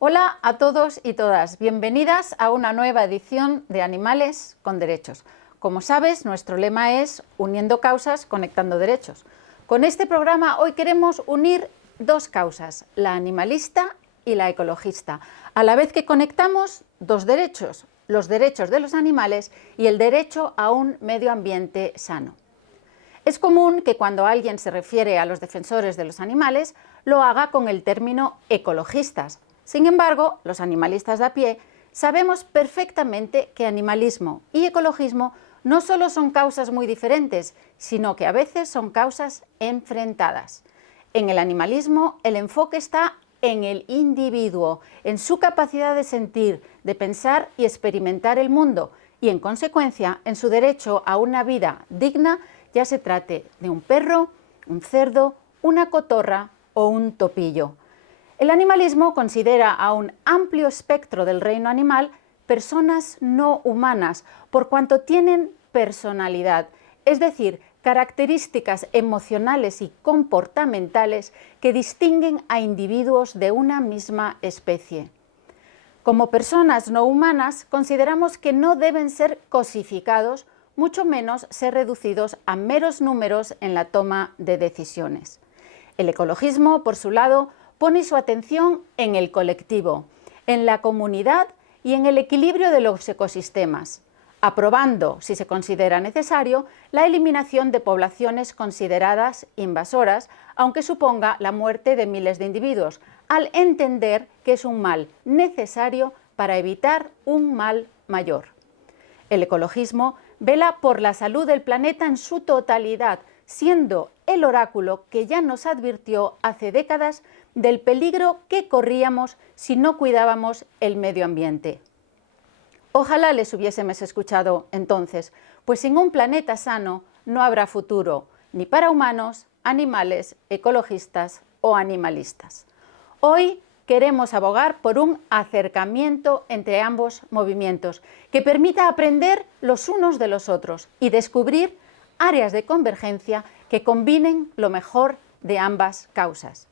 Hola a todos y todas, bienvenidas a una nueva edición de Animales con Derechos. Como sabes, nuestro lema es Uniendo causas, conectando derechos. Con este programa hoy queremos unir dos causas, la animalista y la ecologista, a la vez que conectamos dos derechos, los derechos de los animales y el derecho a un medio ambiente sano. Es común que cuando alguien se refiere a los defensores de los animales, lo haga con el término ecologistas. Sin embargo, los animalistas de a pie sabemos perfectamente que animalismo y ecologismo no solo son causas muy diferentes, sino que a veces son causas enfrentadas. En el animalismo, el enfoque está en el individuo, en su capacidad de sentir, de pensar y experimentar el mundo, y en consecuencia, en su derecho a una vida digna, ya se trate de un perro, un cerdo, una cotorra o un topillo. El animalismo considera a un amplio espectro del reino animal personas no humanas, por cuanto tienen personalidad, es decir, características emocionales y comportamentales que distinguen a individuos de una misma especie. Como personas no humanas, consideramos que no deben ser cosificados, mucho menos ser reducidos a meros números en la toma de decisiones. El ecologismo, por su lado, pone su atención en el colectivo, en la comunidad y en el equilibrio de los ecosistemas, aprobando, si se considera necesario, la eliminación de poblaciones consideradas invasoras, aunque suponga la muerte de miles de individuos, al entender que es un mal necesario para evitar un mal mayor. El ecologismo vela por la salud del planeta en su totalidad, siendo el oráculo que ya nos advirtió hace décadas del peligro que corríamos si no cuidábamos el medio ambiente. Ojalá les hubiésemos escuchado entonces, pues sin un planeta sano no habrá futuro, ni para humanos, animales, ecologistas o animalistas. Hoy queremos abogar por un acercamiento entre ambos movimientos que permita aprender los unos de los otros y descubrir áreas de convergencia que combinen lo mejor de ambas causas.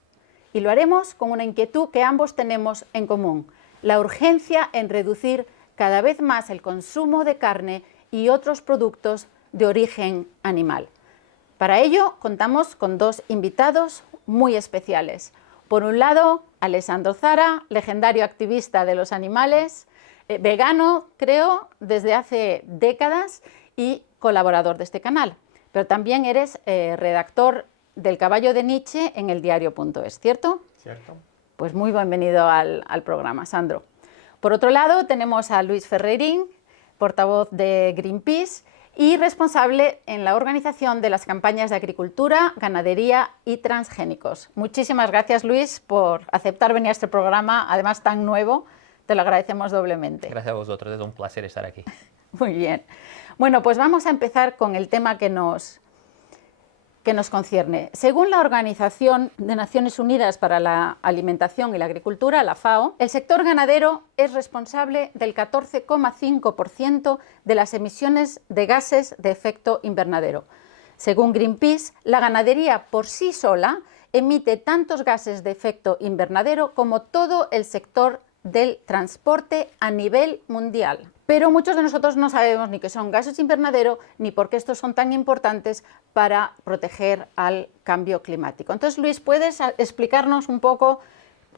Y lo haremos con una inquietud que ambos tenemos en común, la urgencia en reducir cada vez más el consumo de carne y otros productos de origen animal. Para ello contamos con dos invitados muy especiales. Por un lado, Alessandro Zara, legendario activista de los animales, vegano, creo, desde hace décadas y colaborador de este canal. Pero también eres redactor del Caballo de Nietzsche en el diario.es, ¿cierto? Cierto. Pues muy bienvenido al programa, Sandro. Por otro lado, tenemos a Luis Ferrerín, portavoz de Greenpeace y responsable en la organización de las campañas de agricultura, ganadería y transgénicos. Muchísimas gracias, Luis, por aceptar venir a este programa, además tan nuevo. Te lo agradecemos doblemente. Gracias a vosotros, es un placer estar aquí. Muy bien. Bueno, pues vamos a empezar con el tema que nos concierne. Según la Organización de Naciones Unidas para la Alimentación y la Agricultura, la FAO, el sector ganadero es responsable del 14,5% de las emisiones de gases de efecto invernadero. Según Greenpeace, la ganadería por sí sola emite tantos gases de efecto invernadero como todo el sector del transporte a nivel mundial. Pero muchos de nosotros no sabemos ni qué son gases invernadero ni por qué estos son tan importantes para proteger al cambio climático. Entonces, Luis, ¿puedes explicarnos un poco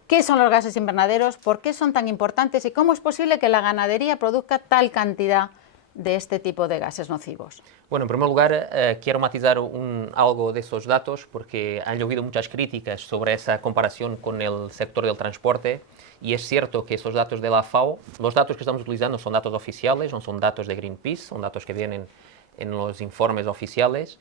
qué son los gases invernaderos, por qué son tan importantes y cómo es posible que la ganadería produzca tal cantidad de este tipo de gases nocivos? Bueno, en primer lugar, quiero matizar algo de esos datos porque han llovido muchas críticas sobre esa comparación con el sector del transporte y es cierto que esos datos de la FAO, los datos que estamos utilizando son datos oficiales, no son datos de Greenpeace, son datos que vienen en los informes oficiales.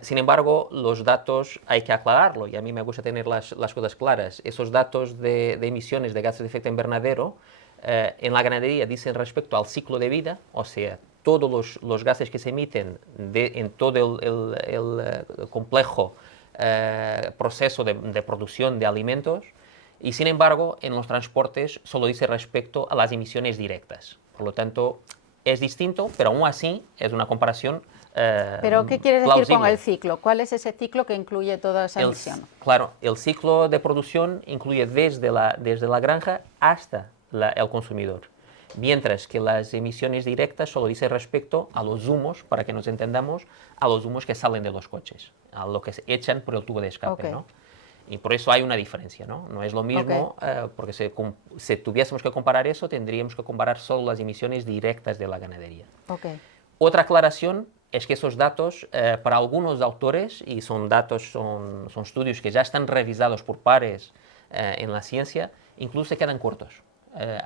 Sin embargo, los datos hay que aclararlo y a mí me gusta tener las cosas claras. Esos datos de emisiones de gases de efecto invernadero en la ganadería dicen respecto al ciclo de vida, o sea, todos los gases que se emiten en todo el complejo proceso de producción de alimentos, y sin embargo en los transportes solo dice respecto a las emisiones directas. Por lo tanto, es distinto, pero aún así es una comparación ¿Pero qué quieres decir plausible. con el ciclo? ¿Cuál es ese ciclo que incluye toda esa emisión? Claro, el ciclo de producción incluye desde la granja hasta el consumidor, mientras que las emisiones directas solo dicen respecto a los humos, para que nos entendamos, a los humos que salen de los coches, a lo que se echan por el tubo de escape, Okay. ¿no? Y por eso hay una diferencia, ¿no? No es lo mismo, porque si tuviésemos que comparar eso, tendríamos que comparar solo las emisiones directas de la ganadería. Okay. Otra aclaración es que esos datos, para algunos autores, y son estudios que ya están revisados por pares en la ciencia, incluso se quedan cortos.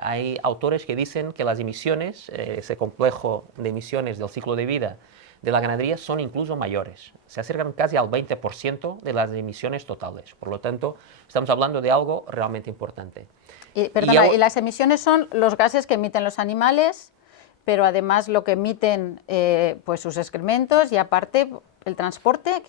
Hay autores que dicen que las emisiones, ese complejo de emisiones del ciclo de vida de la ganadería, son incluso mayores. Se acercan casi al 20% de las emisiones totales. Por lo tanto, estamos hablando de algo realmente importante. Y las emisiones son los gases que emiten los animales, pero además lo que emiten pues sus excrementos y aparte el transporte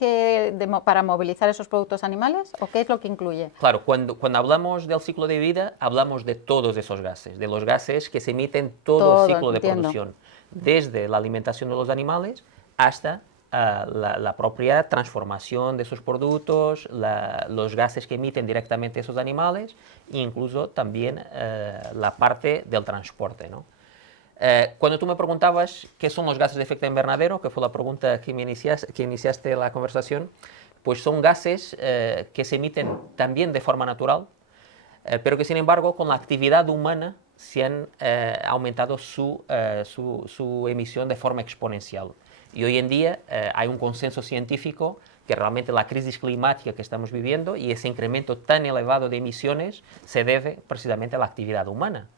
para movilizar esos productos animales, ¿o qué es lo que incluye? Claro, cuando hablamos del ciclo de vida, hablamos de todos esos gases, de los gases que se emiten todo el ciclo de producción, desde la alimentación de los animales hasta la propia transformación de sus productos, los gases que emiten directamente esos animales e incluso también la parte del transporte, ¿no? Cuando tú me preguntabas qué son los gases de efecto invernadero, que fue la pregunta que iniciaste la conversación, pues son gases que se emiten también de forma natural, pero que sin embargo con la actividad humana se han aumentado su emisión de forma exponencial. Y hoy en día hay un consenso científico que realmente la crisis climática que estamos viviendo y ese incremento tan elevado de emisiones se debe precisamente a la actividad humana.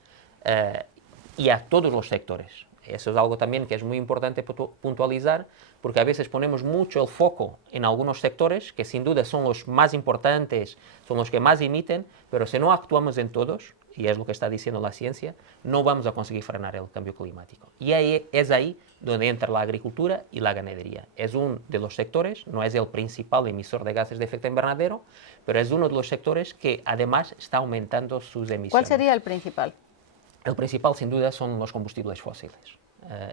Y a todos los sectores. Eso es algo también que es muy importante puntualizar, porque a veces ponemos mucho el foco en algunos sectores, que sin duda son los más importantes, son los que más emiten, pero si no actuamos en todos, y es lo que está diciendo la ciencia, no vamos a conseguir frenar el cambio climático. Y es ahí donde entra la agricultura y la ganadería. Es uno de los sectores, no es el principal emisor de gases de efecto invernadero, pero es uno de los sectores que además está aumentando sus emisiones. ¿Cuál sería el principal? El principal, sin duda, son los combustibles fósiles.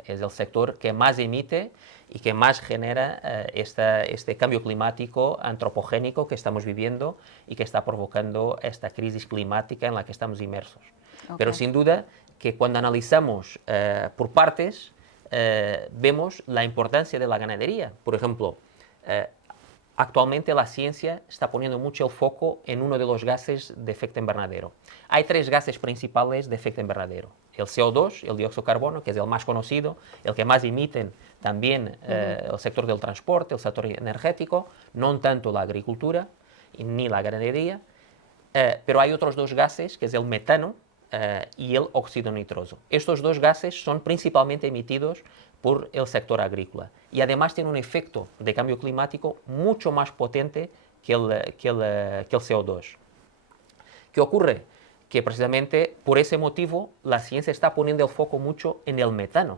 Es el sector que más emite y que más genera este cambio climático antropogénico que estamos viviendo y que está provocando esta crisis climática en la que estamos inmersos. Okay. Pero sin duda que cuando analizamos por partes, vemos la importancia de la ganadería. Por ejemplo, actualmente la ciencia está poniendo mucho el foco en uno de los gases de efecto invernadero. Hay tres gases principales de efecto invernadero. El CO2, el dióxido de carbono, que es el más conocido, el que más emiten también el sector del transporte, el sector energético, no tanto la agricultura ni la ganadería, pero hay otros dos gases, que es el metano y el óxido nitroso. Estos dos gases son principalmente emitidos por el sector agrícola y además tiene un efecto de cambio climático mucho más potente que el CO2. ¿Qué ocurre? Que precisamente por ese motivo la ciencia está poniendo el foco mucho en el metano.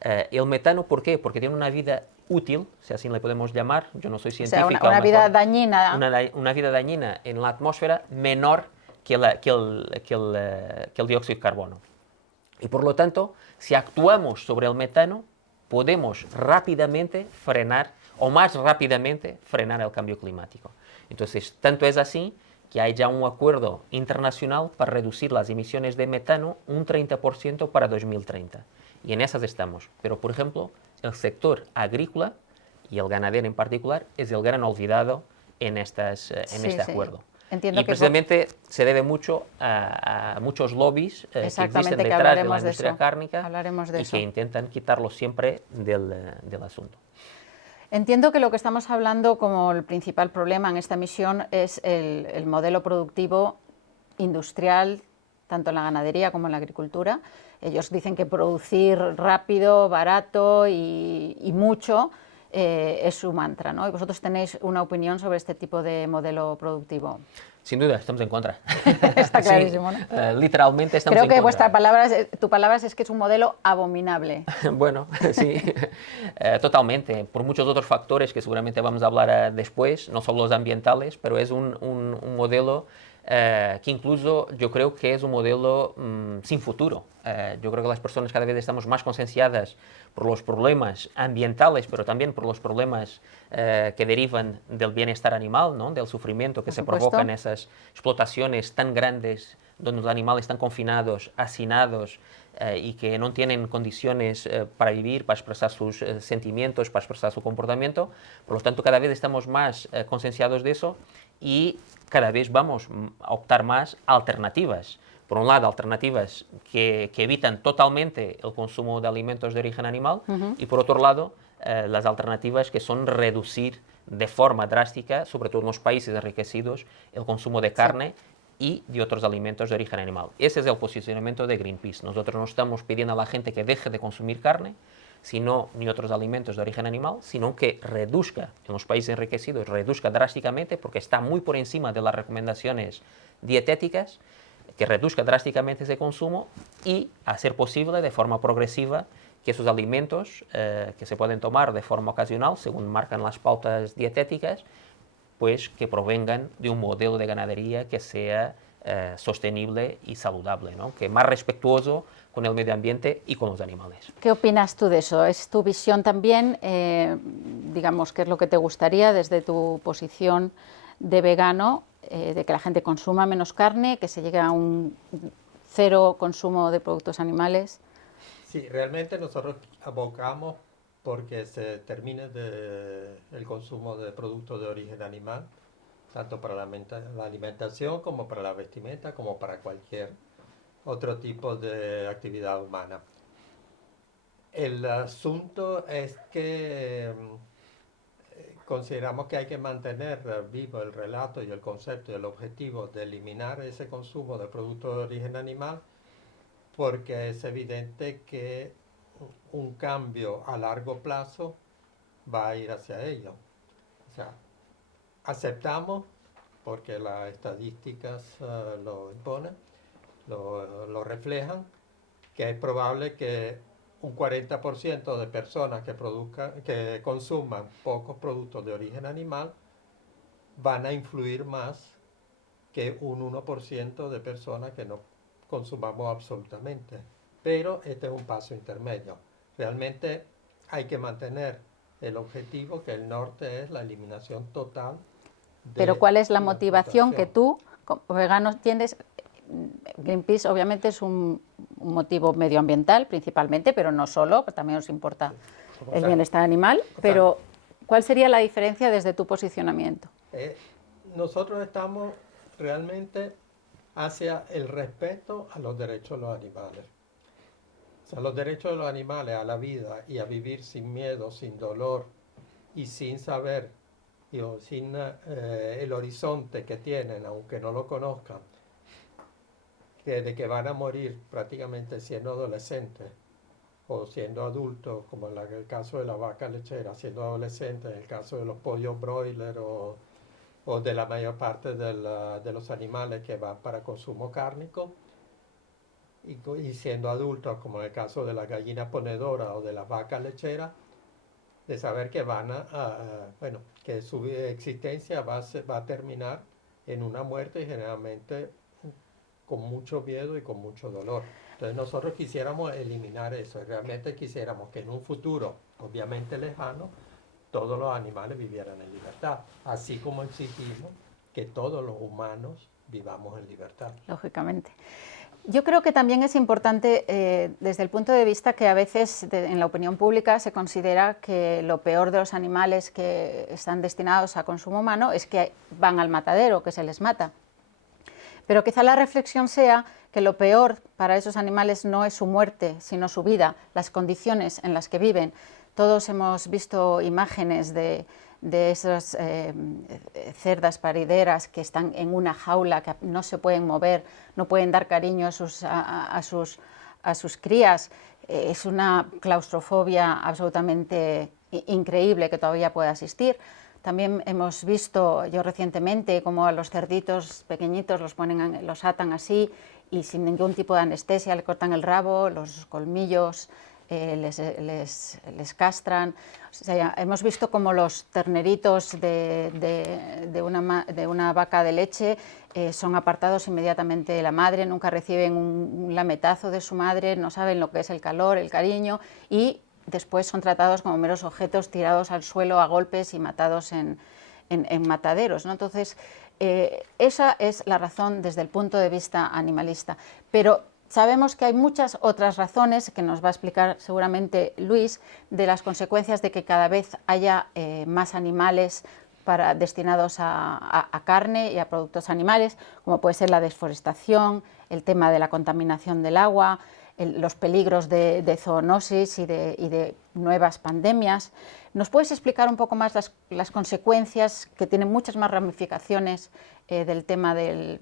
¿El metano por qué? Porque tiene una vida útil, si así le podemos llamar, yo no soy científico. O sea, una vida dañina. Una vida dañina en la atmósfera menor que el dióxido de carbono. Y por lo tanto, si actuamos sobre el metano, podemos rápidamente frenar, o más rápidamente frenar el cambio climático. Entonces, tanto es así que hay ya un acuerdo internacional para reducir las emisiones de metano un 30% para 2030. Y en esas estamos. Pero, por ejemplo, el sector agrícola, y el ganadero en particular, es el gran olvidado en este acuerdo. Entiendo y precisamente se debe mucho a muchos lobbies que existen detrás de la industria cárnica y que intentan quitarlo siempre del asunto. Entiendo que lo que estamos hablando como el principal problema en esta misión es el modelo productivo industrial, tanto en la ganadería como en la agricultura. Ellos dicen que producir rápido, barato y mucho es su mantra, ¿no? ¿Y vosotros tenéis una opinión sobre este tipo de modelo productivo? Sin duda, estamos en contra. Está clarísimo, ¿no? Sí, literalmente estamos en contra. Creo que tu palabra es que es un modelo abominable. Bueno, sí, totalmente. Por muchos otros factores que seguramente vamos a hablar después, no solo los ambientales, pero es un modelo que incluso yo creo que es un modelo sin futuro. Yo creo que las personas cada vez estamos más concienciadas por los problemas ambientales, pero también por los problemas que derivan del bienestar animal, ¿no? Del sufrimiento que se provoca en esas explotaciones tan grandes donde los animales están confinados, hacinados y que no tienen condiciones para vivir, para expresar sus sentimientos, para expresar su comportamiento. Por lo tanto, cada vez estamos más concienciados de eso y cada vez vamos a optar más a alternativas. Por un lado, alternativas que evitan totalmente el consumo de alimentos de origen animal y por otro lado, las alternativas que son reducir de forma drástica, sobre todo en los países enriquecidos, el consumo de carne y de otros alimentos de origen animal. Ese es el posicionamiento de Greenpeace. Nosotros no estamos pidiendo a la gente que deje de consumir carne, ni otros alimentos de origen animal, sino que reduzca, en los países enriquecidos, reduzca drásticamente, porque está muy por encima de las recomendaciones dietéticas, que reduzca drásticamente ese consumo y, a ser posible, de forma progresiva, que esos alimentos que se pueden tomar de forma ocasional, según marcan las pautas dietéticas, pues que provengan de un modelo de ganadería que sea sostenible y saludable, ¿no? Que más respetuoso con el medio ambiente y con los animales. ¿Qué opinas tú de eso? ¿Es tu visión también, digamos, qué es lo que te gustaría desde tu posición de vegano, de que la gente consuma menos carne, que se llegue a un cero consumo de productos animales? Sí, realmente nosotros abocamos porque se termine el consumo de productos de origen animal, tanto para la alimentación como para la vestimenta, como para cualquier otro tipo de actividad humana. El asunto es que consideramos que hay que mantener vivo el relato y el concepto y el objetivo de eliminar ese consumo de productos de origen animal, porque es evidente que un cambio a largo plazo va a ir hacia ello. O sea, aceptamos, porque las estadísticas lo imponen, lo reflejan, que es probable que un 40% de personas que consuman pocos productos de origen animal van a influir más que un 1% de personas que no consumamos absolutamente. Pero este es un paso intermedio. Realmente hay que mantener el objetivo, que el norte es la eliminación total. Pero ¿cuál es la motivación que tú, como vegano, tienes? Greenpeace obviamente es un motivo medioambiental principalmente, pero no solo, también nos importa el bienestar animal, pero ¿cuál sería la diferencia desde tu posicionamiento? Nosotros estamos realmente hacia el respeto a los derechos de los animales. O sea, los derechos de los animales a la vida y a vivir sin miedo, sin dolor y sin saber, sin el horizonte que tienen, aunque no lo conozcan, de que van a morir prácticamente siendo adolescentes o siendo adultos, como en el caso de la vaca lechera, siendo adolescentes, en el caso de los pollos broiler o de la mayor parte de los animales que van para consumo cárnico, y siendo adultos, como en el caso de la gallina ponedora o de la vaca lechera, de saber que bueno, que su existencia va a terminar en una muerte y generalmente con mucho miedo y con mucho dolor. Entonces nosotros quisiéramos eliminar eso, realmente quisiéramos que en un futuro, obviamente lejano, todos los animales vivieran en libertad, así como exigimos que todos los humanos vivamos en libertad. Lógicamente. Yo creo que también es importante desde el punto de vista que a veces en la opinión pública se considera que lo peor de los animales que están destinados a consumo humano es que van al matadero, que se les mata. Pero quizá la reflexión sea que lo peor para esos animales no es su muerte, sino su vida, las condiciones en las que viven. Todos hemos visto imágenes de esas cerdas parideras que están en una jaula, que no se pueden mover, no pueden dar cariño a sus crías. Es una claustrofobia absolutamente increíble que todavía puede existir. También hemos visto, yo recientemente, cómo a los cerditos pequeñitos los atan así y sin ningún tipo de anestesia, le cortan el rabo, los colmillos les castran. O sea, hemos visto como los terneritos de una vaca de leche son apartados inmediatamente de la madre, nunca reciben un lametazo de su madre, no saben lo que es el calor, el cariño, y después son tratados como meros objetos tirados al suelo a golpes y matados en mataderos, ¿no? Entonces, esa es la razón desde el punto de vista animalista. Pero sabemos que hay muchas otras razones, que nos va a explicar seguramente Luis, de las consecuencias de que cada vez haya más animales destinados a carne y a productos animales, como puede ser la desforestación, el tema de la contaminación del agua, los peligros de zoonosis y de nuevas pandemias. ¿Nos puedes explicar un poco más las consecuencias, que tienen muchas más ramificaciones, del tema de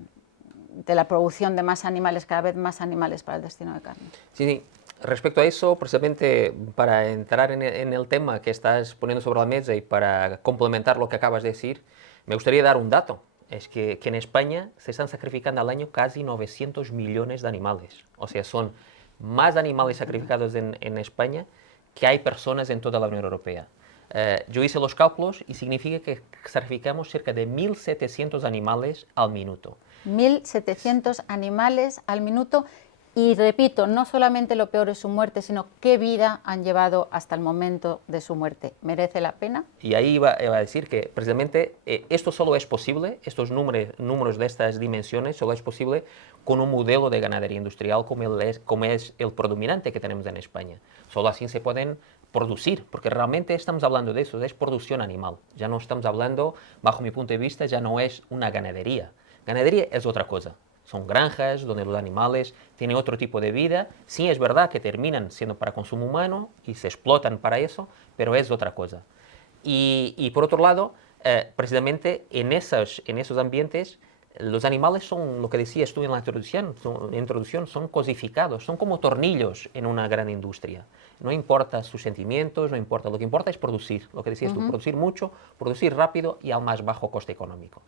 la producción de más animales, cada vez más animales para el destino de carne? Sí. Respecto a eso, precisamente para entrar en el tema que estás poniendo sobre la mesa y para complementar lo que acabas de decir, me gustaría dar un dato. Es que en España se están sacrificando al año casi 900 millones de animales. O sea, son más animales sacrificados en España que hay personas en toda la Unión Europea. Yo hice los cálculos y significa que sacrificamos cerca de 1.700 animales al minuto. 1.700 animales al minuto. Y repito, no solamente lo peor es su muerte, sino qué vida han llevado hasta el momento de su muerte. ¿Merece la pena? Y ahí iba a decir que precisamente esto solo es posible, estos números de estas dimensiones, solo es posible con un modelo de ganadería industrial como es el predominante que tenemos en España. Solo así se pueden producir, porque realmente estamos hablando de eso, es producción animal. Ya no estamos hablando, bajo mi punto de vista, ya no es una ganadería. Ganadería es otra cosa. Son granjas donde los animales tienen otro tipo de vida. Sí, es verdad que terminan siendo para consumo humano y se explotan para eso, pero es otra cosa. Y por otro lado, precisamente en esos ambientes, los animales son, lo que decías tú en la introducción, son cosificados, son como tornillos en una gran industria. No importa sus sentimientos, no importa, lo que importa es producir, lo que decías tú, producir mucho, producir rápido y al más bajo coste económico.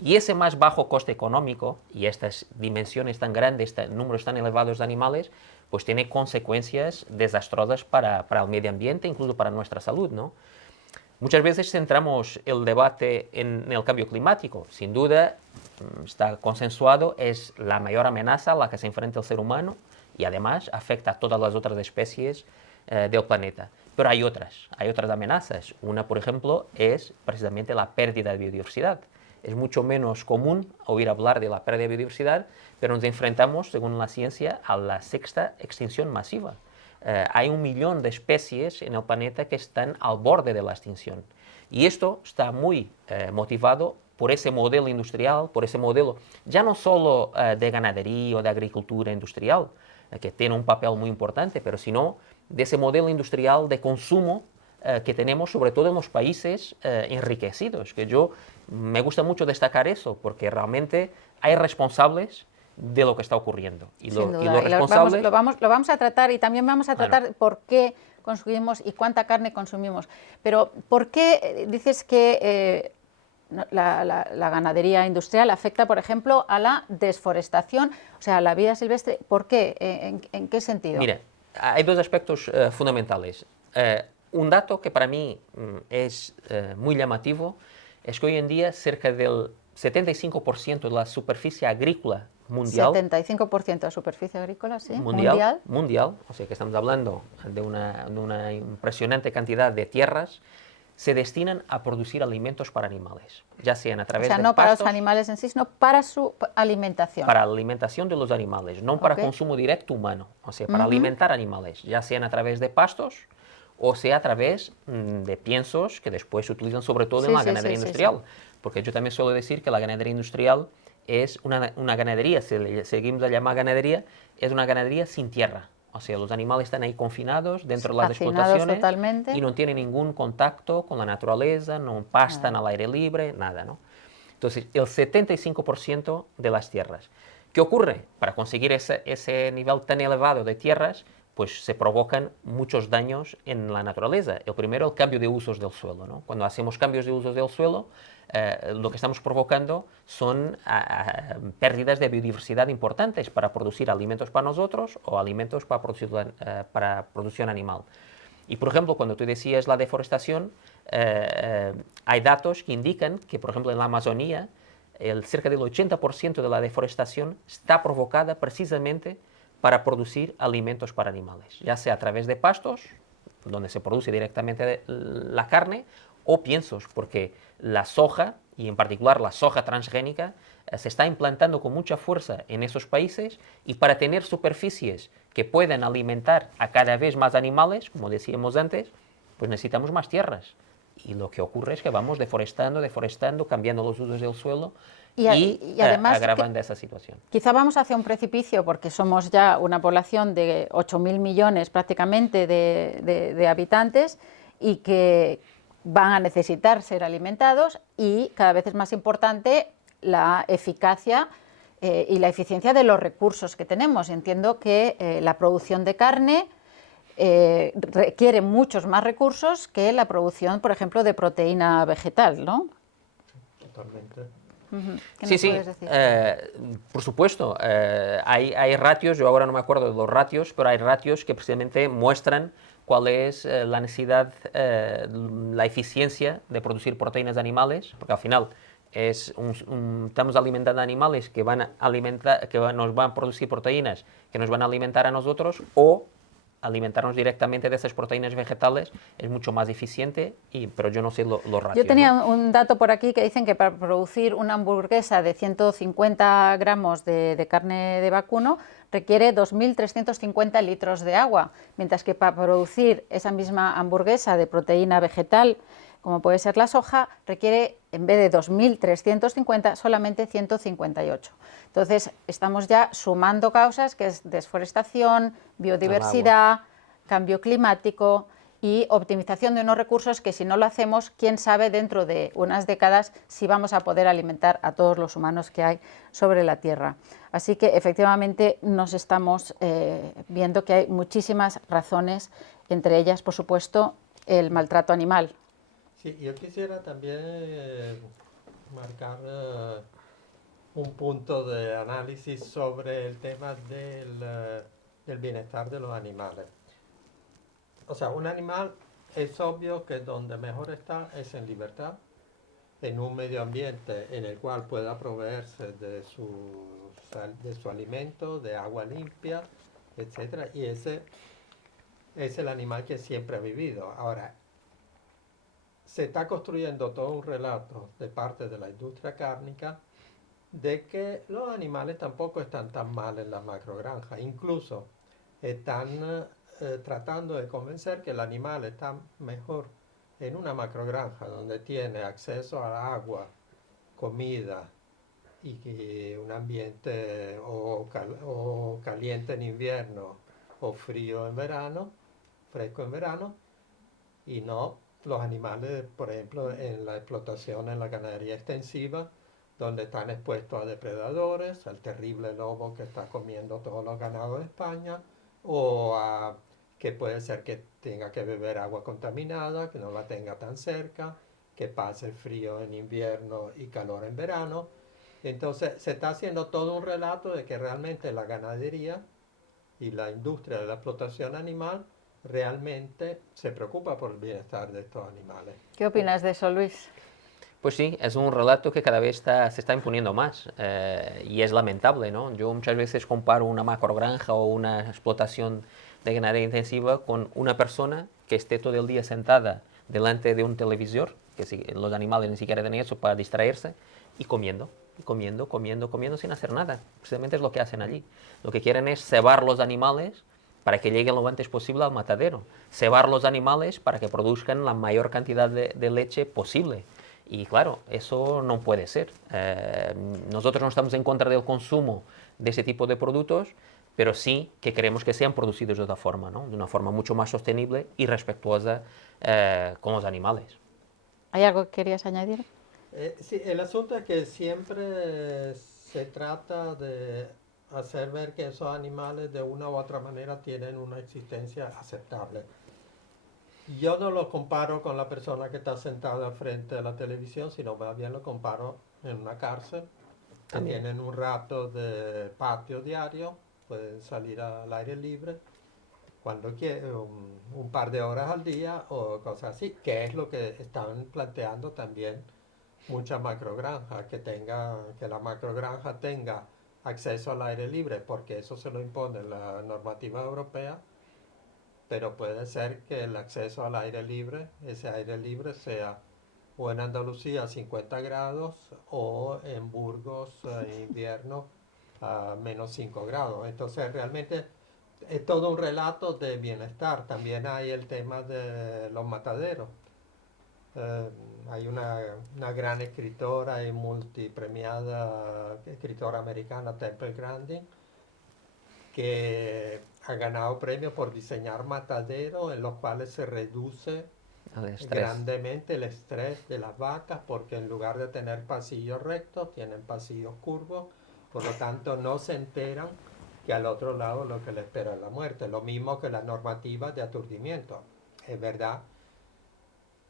Y ese más bajo coste económico y estas dimensiones tan grandes, números tan elevados de animales, pues tiene consecuencias desastrosas para el medio ambiente, incluso para nuestra salud, ¿no? Muchas veces centramos el debate en el cambio climático. Sin duda, está consensuado, es la mayor amenaza a la que se enfrenta el ser humano y además afecta a todas las otras especies del planeta. Pero hay otras amenazas. Una, por ejemplo, es precisamente la pérdida de biodiversidad. Es mucho menos común oír hablar de la pérdida de biodiversidad, pero nos enfrentamos, según la ciencia, a la sexta extinción masiva. Hay 1 millón de especies en el planeta que están al borde de la extinción. Y esto está muy motivado por ese modelo industrial, por ese modelo ya no solo de ganadería o de agricultura industrial, que tiene un papel muy importante, pero sino de ese modelo industrial de consumo que tenemos sobre todo en los países enriquecidos, que me gusta mucho destacar eso, porque realmente hay responsables de lo que está ocurriendo. Y los responsables... Lo vamos a tratar, y también vamos a tratar por qué consumimos y cuánta carne consumimos. Pero ¿por qué dices que la ganadería industrial afecta, por ejemplo, a la desforestación, o sea, a la vida silvestre? ¿Por qué? ¿En qué sentido? Mira, hay dos aspectos fundamentales. Un dato que para mí es muy llamativo es que hoy en día cerca del 75% de la superficie agrícola mundial... 75% de superficie agrícola, sí. Mundial, o sea que estamos hablando de una impresionante cantidad de tierras, se destinan a producir alimentos para animales, ya sean a través de pastos... O sea, no para los animales en sí, sino para su alimentación. Para la alimentación de los animales, no para consumo directo humano, o sea, para alimentar animales, ya sean a través de pastos o sea a través de piensos que después se utilizan sobre todo en la ganadería industrial. Porque yo también suelo decir que la ganadería industrial es una ganadería, si le seguimos a llamar ganadería, es una ganadería sin tierra. O sea, los animales están ahí confinados dentro de las explotaciones totalmente. Y no tienen ningún contacto con la naturaleza, no pastan al aire libre, nada, ¿no? Entonces, el 75% de las tierras. ¿Qué ocurre? Para conseguir ese nivel tan elevado de tierras, pues se provocan muchos daños en la naturaleza. El primero, el cambio de usos del suelo, ¿no? Cuando hacemos cambios de usos del suelo, lo que estamos provocando son pérdidas de biodiversidad importantes para producir alimentos para nosotros o alimentos para producción animal. Y, por ejemplo, cuando tú decías la deforestación, hay datos que indican que, por ejemplo, en la Amazonía, cerca del 80% de la deforestación está provocada precisamente para producir alimentos para animales, ya sea a través de pastos, donde se produce directamente la carne, o piensos, porque la soja, y en particular la soja transgénica, se está implantando con mucha fuerza en esos países, y para tener superficies que puedan alimentar a cada vez más animales, como decíamos antes, pues necesitamos más tierras. Y lo que ocurre es que vamos deforestando, cambiando los usos del suelo y además agravando esa situación. Quizá vamos hacia un precipicio porque somos ya una población de 8.000 millones prácticamente de habitantes y que van a necesitar ser alimentados, y cada vez es más importante la eficacia y la eficiencia de los recursos que tenemos. Entiendo que la producción de carne requiere muchos más recursos que la producción, por ejemplo, de proteína vegetal, ¿no? Totalmente. ¿Qué Sí, nos sí, puedes decir? por supuesto. Hay ratios, yo ahora no me acuerdo de los ratios, pero hay ratios que precisamente muestran cuál es la necesidad, la eficiencia de producir proteínas animales, porque al final estamos alimentando animales que van a alimentar, nos van a producir proteínas que nos van a alimentar a nosotros, o alimentarnos directamente de esas proteínas vegetales es mucho más eficiente, pero yo no sé los ratios. Yo tenía ¿no? un dato por aquí que dicen que para producir una hamburguesa de 150 gramos de carne de vacuno requiere 2.350 litros de agua, mientras que para producir esa misma hamburguesa de proteína vegetal, como puede ser la soja, requiere, en vez de 2.350, solamente 158. Entonces, estamos ya sumando causas, que es desforestación, biodiversidad, cambio climático y optimización de unos recursos que, si no lo hacemos, quién sabe dentro de unas décadas si vamos a poder alimentar a todos los humanos que hay sobre la Tierra. Así que efectivamente nos estamos viendo que hay muchísimas razones, entre ellas, por supuesto, el maltrato animal. Sí, yo quisiera también marcar un punto de análisis sobre el tema del bienestar de los animales. O sea, un animal es obvio que donde mejor está es en libertad, en un medio ambiente en el cual pueda proveerse de su alimento, de agua limpia, etc. Y ese es el animal que siempre ha vivido. Ahora, se está construyendo todo un relato de parte de la industria cárnica de que los animales tampoco están tan mal en la macrogranja. Incluso están tratando de convencer que el animal está mejor en una macrogranja donde tiene acceso a agua, comida y un ambiente o caliente en invierno o frío en verano, fresco en verano, y no los animales, por ejemplo, en la explotación, en la ganadería extensiva, donde están expuestos a depredadores, al terrible lobo que está comiendo todos los ganados de España, o a que puede ser que tenga que beber agua contaminada, que no la tenga tan cerca, que pase frío en invierno y calor en verano. Entonces se está haciendo todo un relato de que realmente la ganadería y la industria de la explotación animal realmente se preocupa por el bienestar de estos animales. ¿Qué opinas de eso, Luis? Pues sí, es un relato que cada vez se está imponiendo más y es lamentable, ¿no? Yo muchas veces comparo una macrogranja o una explotación de ganadería intensiva con una persona que esté todo el día sentada delante de un televisor, que los animales ni siquiera tienen eso para distraerse, y comiendo sin hacer nada. Precisamente es lo que hacen allí. Lo que quieren es cebar los animales para que lleguen lo antes posible al matadero. Cebar los animales para que produzcan la mayor cantidad de leche posible. Y claro, eso no puede ser. Nosotros no estamos en contra del consumo de ese tipo de productos, pero sí que queremos que sean producidos de otra forma, ¿no? De una forma mucho más sostenible y respetuosa con los animales. ¿Hay algo que querías añadir? Sí, el asunto es que siempre se trata de hacer ver que esos animales de una u otra manera tienen una existencia aceptable. Yo no lo comparo con la persona que está sentada frente a la televisión, sino más bien lo comparo en una cárcel, que También. tienen un rato de patio diario, pueden salir al aire libre cuando quieren, un par de horas al día o cosas así, que es lo que están planteando también muchas macrogranjas, que la macrogranja tenga acceso al aire libre, porque eso se lo impone la normativa europea, pero puede ser que el acceso al aire libre, ese aire libre sea o en Andalucía a 50 grados o en Burgos en invierno a -5 grados. Entonces realmente es todo un relato de bienestar. También hay el tema de los mataderos. Eh, Hay una gran escritora y multipremiada escritora americana, Temple Grandin, que ha ganado premios por diseñar mataderos en los cuales se reduce El estrés. grandemente el estrés de las vacas, porque en lugar de tener pasillos rectos, tienen pasillos curvos, por lo tanto no se enteran que al otro lado lo que le espera es la muerte. Lo mismo que la normativa de aturdimiento. Es verdad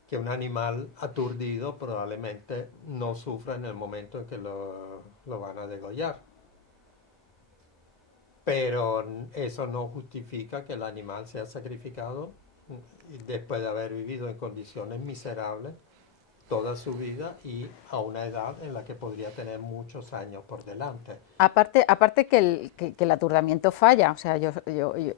que un animal aturdido probablemente no sufra en el momento en que lo van a degollar. Pero eso no justifica que el animal sea sacrificado después de haber vivido en condiciones miserables toda su vida y a una edad en la que podría tener muchos años por delante. Aparte que el aturdimiento falla, o sea, yo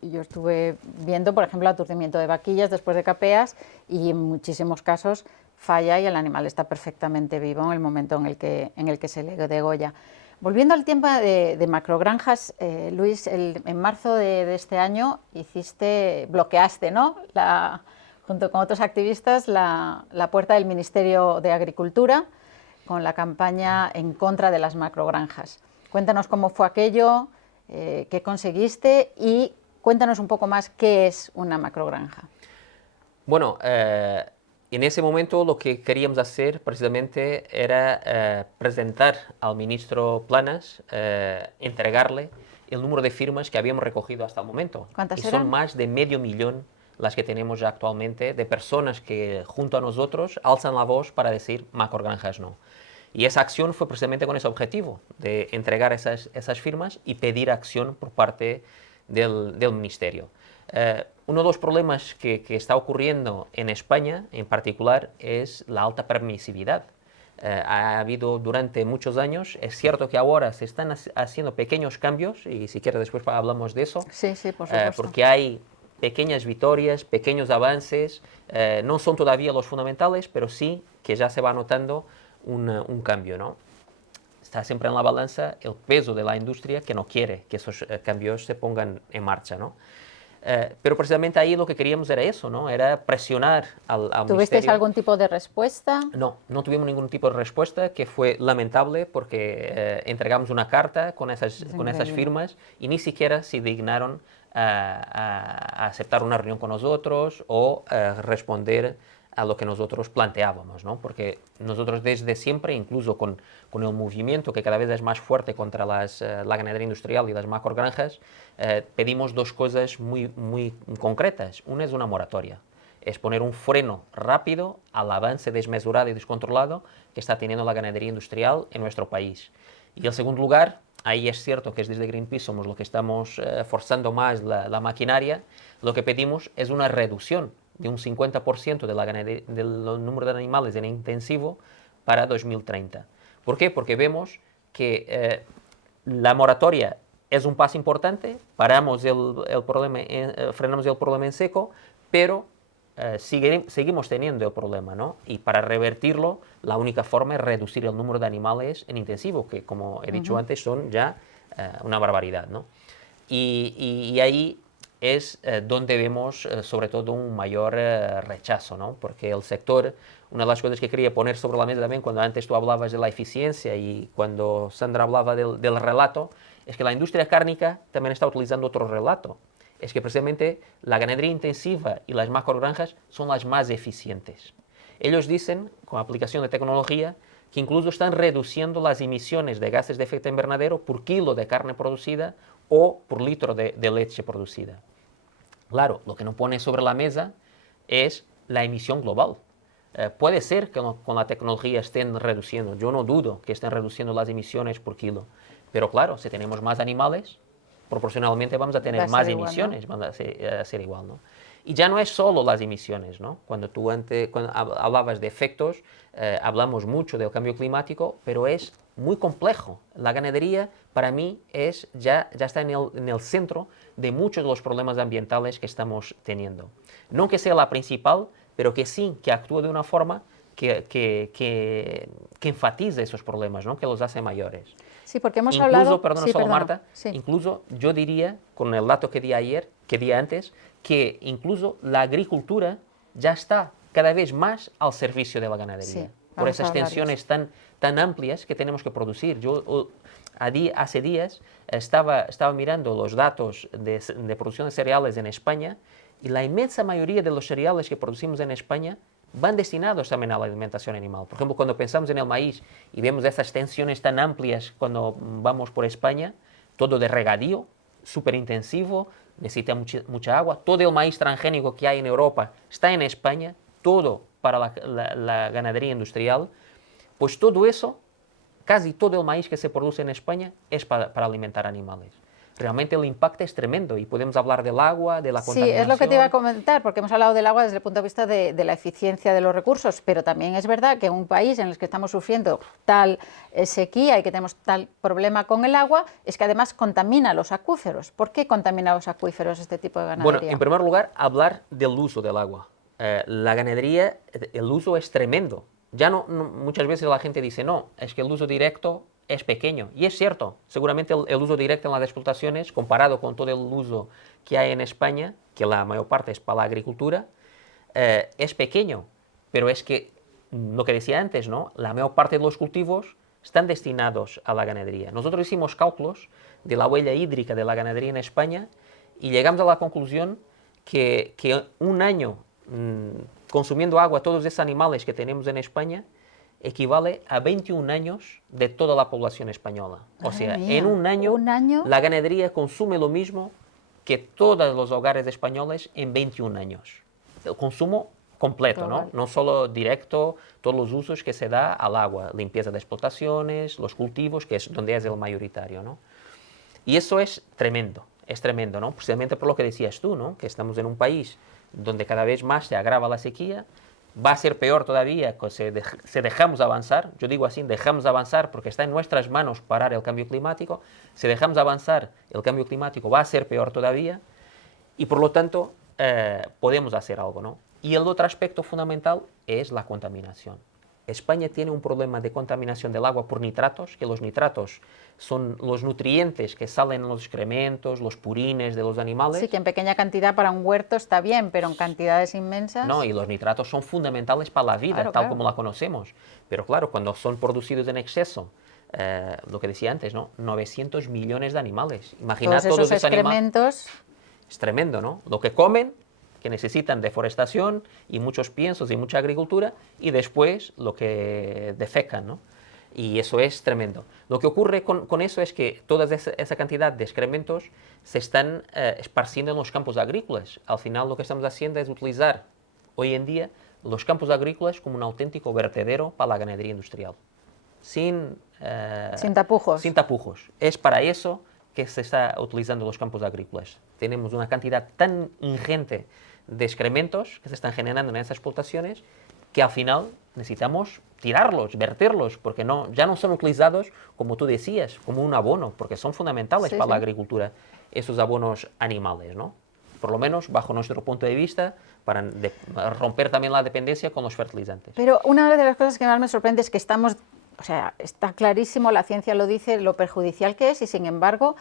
estuve viendo, por ejemplo, aturdimiento de vaquillas después de capeas y en muchísimos casos falla y el animal está perfectamente vivo en el momento en el que se le degolla. Volviendo al tema de macrogranjas, Luis, en marzo de este año bloqueaste, ¿no?, junto con otros activistas, la puerta del Ministerio de Agricultura con la campaña en contra de las macrogranjas. Cuéntanos cómo fue aquello, qué conseguiste y cuéntanos un poco más qué es una macrogranja. Bueno, en ese momento lo que queríamos hacer precisamente era presentar al ministro Planas, entregarle el número de firmas que habíamos recogido hasta el momento. ¿Cuántas y eran? Son más de 500.000 las que tenemos ya actualmente de personas que junto a nosotros alzan la voz para decir macrogranjas no. Y esa acción fue precisamente con ese objetivo, de entregar esas firmas y pedir acción por parte del Ministerio. Uno de los problemas que está ocurriendo en España, en particular, es la alta permisividad. Ha habido durante muchos años, es cierto que ahora se están haciendo pequeños cambios, y si quieres después hablamos de eso, Sí, por supuesto. porque hay pequeñas victorias, pequeños avances, no son todavía los fundamentales, pero sí que ya se va notando un cambio, ¿no? Está siempre en la balanza el peso de la industria que no quiere que esos cambios se pongan en marcha, ¿no? Pero precisamente ahí lo que queríamos era eso, ¿no? Era presionar al ¿Tuvisteis Ministerio. algún tipo de respuesta? No tuvimos ningún tipo de respuesta, que fue lamentable porque entregamos una carta con esas firmas y ni siquiera se dignaron a aceptar una reunión con nosotros o responder a lo que nosotros planteábamos, ¿no? Porque nosotros desde siempre, incluso con el movimiento que cada vez es más fuerte contra la ganadería industrial y las macrogranjas, pedimos dos cosas muy concretas. Una es una moratoria, es poner un freno rápido al avance desmesurado y descontrolado que está teniendo la ganadería industrial en nuestro país. Y en segundo lugar, ahí es cierto que desde Greenpeace somos los que estamos forzando más la maquinaria, lo que pedimos es una reducción de un 50% del número de animales en intensivo para 2030. ¿Por qué? Porque vemos que la moratoria es un paso importante, frenamos el problema en seco, pero seguimos teniendo el problema, ¿no? Y para revertirlo, la única forma es reducir el número de animales en intensivo, que como he dicho antes son ya una barbaridad, ¿no? Y ahí es donde vemos sobre todo un mayor rechazo, ¿no? Porque el sector, una de las cosas que quería poner sobre la mesa también, cuando antes tú hablabas de la eficiencia y cuando Sandra hablaba del relato, es que la industria cárnica también está utilizando otro relato. Es que precisamente la ganadería intensiva y las macrogranjas son las más eficientes. Ellos dicen, con aplicación de tecnología, que incluso están reduciendo las emisiones de gases de efecto invernadero por kilo de carne producida o por litro de leche producida. Claro, lo que no pone sobre la mesa es la emisión global. Puede ser que con la tecnología estén reduciendo, yo no dudo que estén reduciendo las emisiones por kilo, pero claro, si tenemos más animales, proporcionalmente vamos a tener más emisiones, ¿no? Van a ser igual, ¿no? Y ya no es solo las emisiones, ¿no? Cuando hablabas de efectos, hablamos mucho del cambio climático, pero es muy complejo. La ganadería, para mí, ya está en el centro de muchos de los problemas ambientales que estamos teniendo. No que sea la principal, pero que sí, que actúe de una forma que enfatice esos problemas, ¿no? Que los hace mayores. Sí, porque hemos hablado... Perdona, Marta, incluso yo diría, con el dato que di antes, que incluso la agricultura ya está cada vez más al servicio de la ganadería. Sí, por esas tensiones tan amplias que tenemos que producir. Yo hace días estaba mirando los datos de producción de cereales en España y la inmensa mayoría de los cereales que producimos en España van destinados también a la alimentación animal. Por ejemplo, cuando pensamos en el maíz y vemos esas tensiones tan amplias cuando vamos por España, todo de regadío, súper intensivo, necesita mucha agua, todo el maíz transgénico que hay en Europa está en España, todo para la ganadería industrial, pues todo eso, casi todo el maíz que se produce en España es para alimentar animales. Realmente el impacto es tremendo y podemos hablar del agua, de la contaminación. Sí, es lo que te iba a comentar, porque hemos hablado del agua desde el punto de vista de la eficiencia de los recursos, pero también es verdad que en un país en el que estamos sufriendo tal sequía y que tenemos tal problema con el agua, es que además contamina los acuíferos. ¿Por qué contamina los acuíferos este tipo de ganadería? Bueno, en primer lugar, hablar del uso del agua. La ganadería, el uso es tremendo. Ya muchas veces la gente dice, no, es que el uso directo es pequeño. Y es cierto, seguramente el uso directo en las explotaciones, comparado con todo el uso que hay en España, que la mayor parte es para la agricultura, es pequeño. Pero es que, lo que decía antes, ¿no? La mayor parte de los cultivos están destinados a la ganadería. Nosotros hicimos cálculos de la huella hídrica de la ganadería en España y llegamos a la conclusión que un año consumiendo agua todos esos animales que tenemos en España equivale a 21 años de toda la población española. O sea, en un año la ganadería consume lo mismo que todos los hogares españoles en 21 años. El consumo completo, ¿no? No solo directo, todos los usos que se da al agua, limpieza de explotaciones, los cultivos, que es donde es el mayoritario, ¿no? Y eso es tremendo, ¿no? Precisamente por lo que decías tú, ¿no? Que estamos en un país donde cada vez más se agrava la sequía. Va a ser peor todavía si dejamos avanzar, yo digo así, dejamos avanzar porque está en nuestras manos parar el cambio climático. Si dejamos avanzar, el cambio climático va a ser peor todavía y por lo tanto podemos hacer algo, ¿no? Y el otro aspecto fundamental es la contaminación. España tiene un problema de contaminación del agua por nitratos, que los nitratos son los nutrientes que salen en los excrementos, los purines de los animales. Sí, que en pequeña cantidad para un huerto está bien, pero en cantidades inmensas... No, y los nitratos son fundamentales para la vida, tal como la conocemos. Pero claro, cuando son producidos en exceso, lo que decía antes, ¿no? 900 millones de animales. Imagina todos esos excrementos. Es tremendo, ¿no? Lo que comen, que necesitan deforestación y muchos piensos y mucha agricultura, y después lo que defecan, ¿no? Y eso es tremendo. Lo que ocurre con eso es que toda esa cantidad de excrementos se están esparciendo en los campos agrícolas. Al final lo que estamos haciendo es utilizar hoy en día los campos agrícolas como un auténtico vertedero para la ganadería industrial. Sin tapujos. Sin tapujos. Es para eso que se está utilizando los campos agrícolas. Tenemos una cantidad tan ingente de excrementos que se están generando en esas explotaciones que al final necesitamos tirarlos, verterlos, porque ya no son utilizados, como tú decías, como un abono, porque son fundamentales para la agricultura, esos abonos animales, ¿no? Por lo menos, bajo nuestro punto de vista, para romper también la dependencia con los fertilizantes. Pero una de las cosas que más me sorprende es que está clarísimo, la ciencia lo dice, lo perjudicial que es, y sin embargo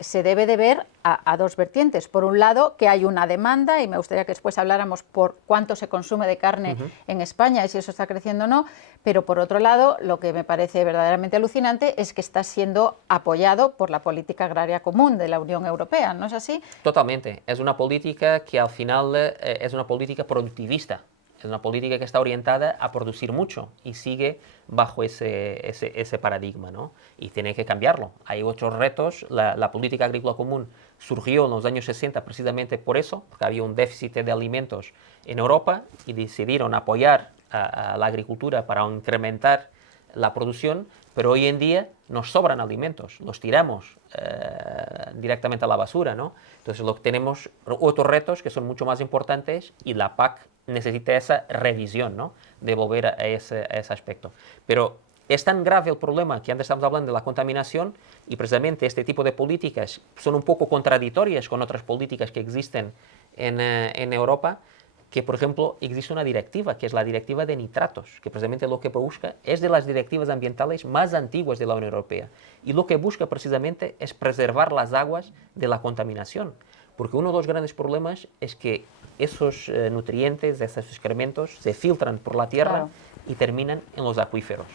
se debe de ver a dos vertientes. Por un lado, que hay una demanda, y me gustaría que después habláramos por cuánto se consume de carne en España y si eso está creciendo o no, pero por otro lado, lo que me parece verdaderamente alucinante es que está siendo apoyado por la política agraria común de la Unión Europea, ¿no es así? Totalmente. Es una política que al final es una política productivista. Es una política que está orientada a producir mucho y sigue bajo ese paradigma, ¿no? Y tiene que cambiarlo. Hay otros retos. La política agrícola común surgió en los años 60 precisamente por eso, porque había un déficit de alimentos en Europa y decidieron apoyar a la agricultura para incrementar la producción, pero hoy en día nos sobran alimentos, los tiramos directamente a la basura, ¿no? Entonces tenemos otros retos que son mucho más importantes y la PAC necesita esa revisión, ¿no? De volver a ese aspecto. Pero es tan grave el problema que antes estamos hablando de la contaminación y precisamente este tipo de políticas son un poco contradictorias con otras políticas que existen en Europa, que, por ejemplo, existe una directiva, que es la directiva de nitratos, que precisamente lo que busca es de las directivas ambientales más antiguas de la Unión Europea. Y lo que busca precisamente es preservar las aguas de la contaminación. Porque uno de los grandes problemas es que esos nutrientes, esos excrementos, se filtran por la tierra, claro, y terminan en los acuíferos.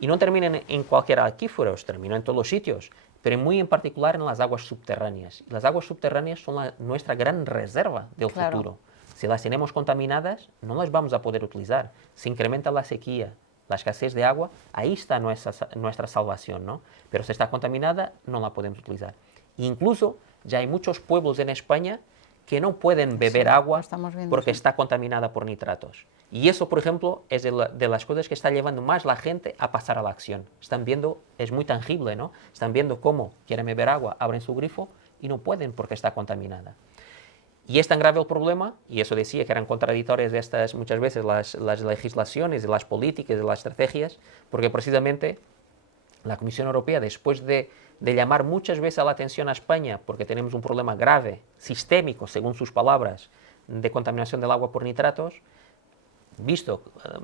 Y no terminan en cualquier acuífero, terminan en todos los sitios, pero muy en particular en las aguas subterráneas. Y las aguas subterráneas son nuestra gran reserva del futuro. Si las tenemos contaminadas, no las vamos a poder utilizar. Se incrementa la sequía, la escasez de agua, ahí está nuestra salvación, ¿no? Pero si está contaminada, no la podemos utilizar. Incluso ya hay muchos pueblos en España que no pueden beber agua porque está contaminada por nitratos. Y eso, por ejemplo, es de las cosas que está llevando más la gente a pasar a la acción. Están viendo, es muy tangible, ¿no? Están viendo cómo quieren beber agua, abren su grifo y no pueden porque está contaminada. Y es tan grave el problema, y eso decía que eran contradictorias estas muchas veces las legislaciones, las políticas, las estrategias, porque precisamente la Comisión Europea, después de llamar muchas veces la atención a España, porque tenemos un problema grave, sistémico, según sus palabras, de contaminación del agua por nitratos,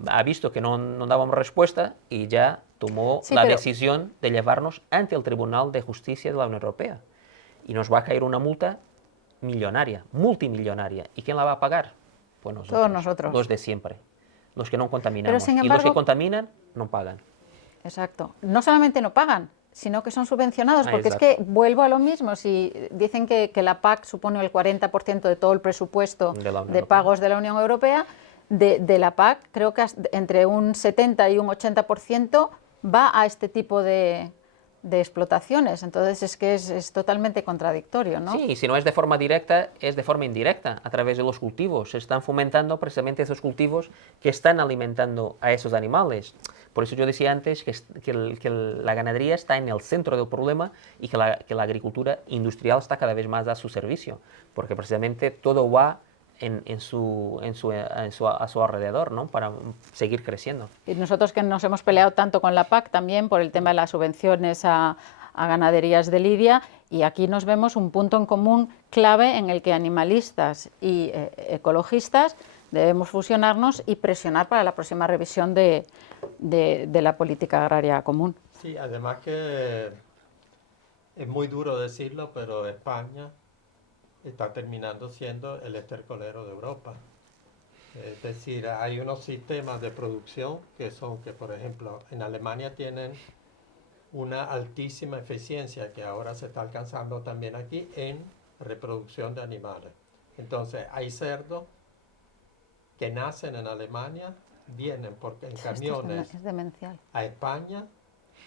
ha visto que no dábamos respuesta y ya tomó la decisión de llevarnos ante el Tribunal de Justicia de la Unión Europea. Y nos va a caer una multa millonaria, multimillonaria. ¿Y quién la va a pagar? Pues nosotros, todos nosotros, los de siempre, los que no contaminamos. Pero, sin embargo, y los que contaminan no pagan. Exacto. No solamente no pagan, sino que son subvencionados, porque exacto, es que vuelvo a lo mismo. Si dicen que la PAC supone el 40% de todo el presupuesto de pagos de la Unión Europea, de la PAC creo que entre un 70 y un 80% va a este tipo de explotaciones. Entonces es que es totalmente contradictorio, ¿no? Sí, y si no es de forma directa, es de forma indirecta, a través de los cultivos. Se están fomentando precisamente esos cultivos que están alimentando a esos animales. Por eso yo decía antes que la ganadería está en el centro del problema y que la agricultura industrial está cada vez más a su servicio, porque precisamente todo va a su alrededor, ¿no? Para seguir creciendo. Y nosotros que nos hemos peleado tanto con la PAC también por el tema de las subvenciones a ganaderías de lidia, y aquí nos vemos un punto en común clave en el que animalistas y ecologistas debemos fusionarnos y presionar para la próxima revisión de la política agraria común. Sí, además que es muy duro decirlo, pero España está terminando siendo el estercolero de Europa. Es decir, hay unos sistemas de producción que por ejemplo, en Alemania tienen una altísima eficiencia que ahora se está alcanzando también aquí en reproducción de animales. Entonces, hay cerdos que nacen en Alemania, vienen en camiones a España,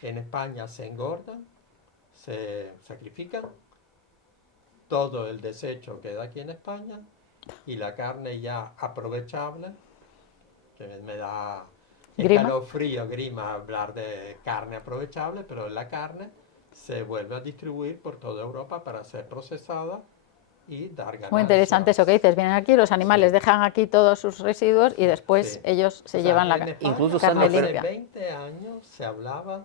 en España se engordan, se sacrifican, todo el desecho queda aquí en España y la carne ya aprovechable, que me da escalofrío, grima hablar de carne aprovechable, pero la carne se vuelve a distribuir por toda Europa para ser procesada y dar ganancias. Muy interesante eso que dices, vienen aquí, los animales dejan aquí todos sus residuos y después ellos se llevan la carne. Incluso carne limpia. Hace 20 años se hablaba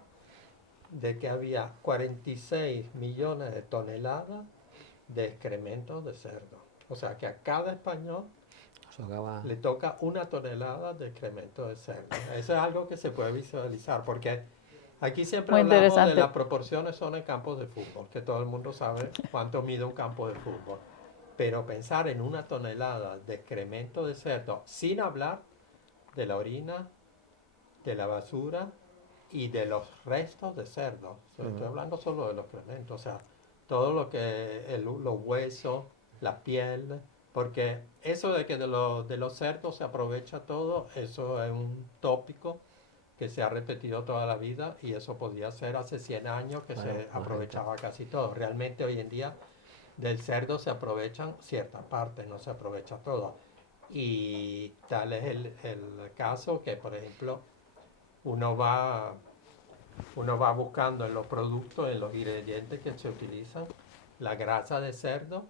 de que había 46 millones de toneladas de excrementos de cerdo. O sea que a cada español le toca 1 tonelada de excremento de cerdo. Eso es algo que se puede visualizar, porque aquí siempre hablamos de las proporciones son en campos de fútbol, que todo el mundo sabe cuánto mide un campo de fútbol. Pero pensar en 1 tonelada de excremento de cerdo, sin hablar de la orina, de la basura y de los restos de cerdo. Estoy hablando solo de los excrementos, o sea, todo lo que los huesos, la piel, Porque eso de que de los cerdos se aprovecha todo, eso es un tópico que se ha repetido toda la vida y eso podía ser hace 100 años que Bueno, se aprovechaba casi todo. Realmente hoy en día del cerdo se aprovechan ciertas partes, no se aprovecha todo. Y tal es el caso que, por ejemplo, uno va, uno va buscando en los productos, en los ingredientes que se utilizan, la grasa de cerdo,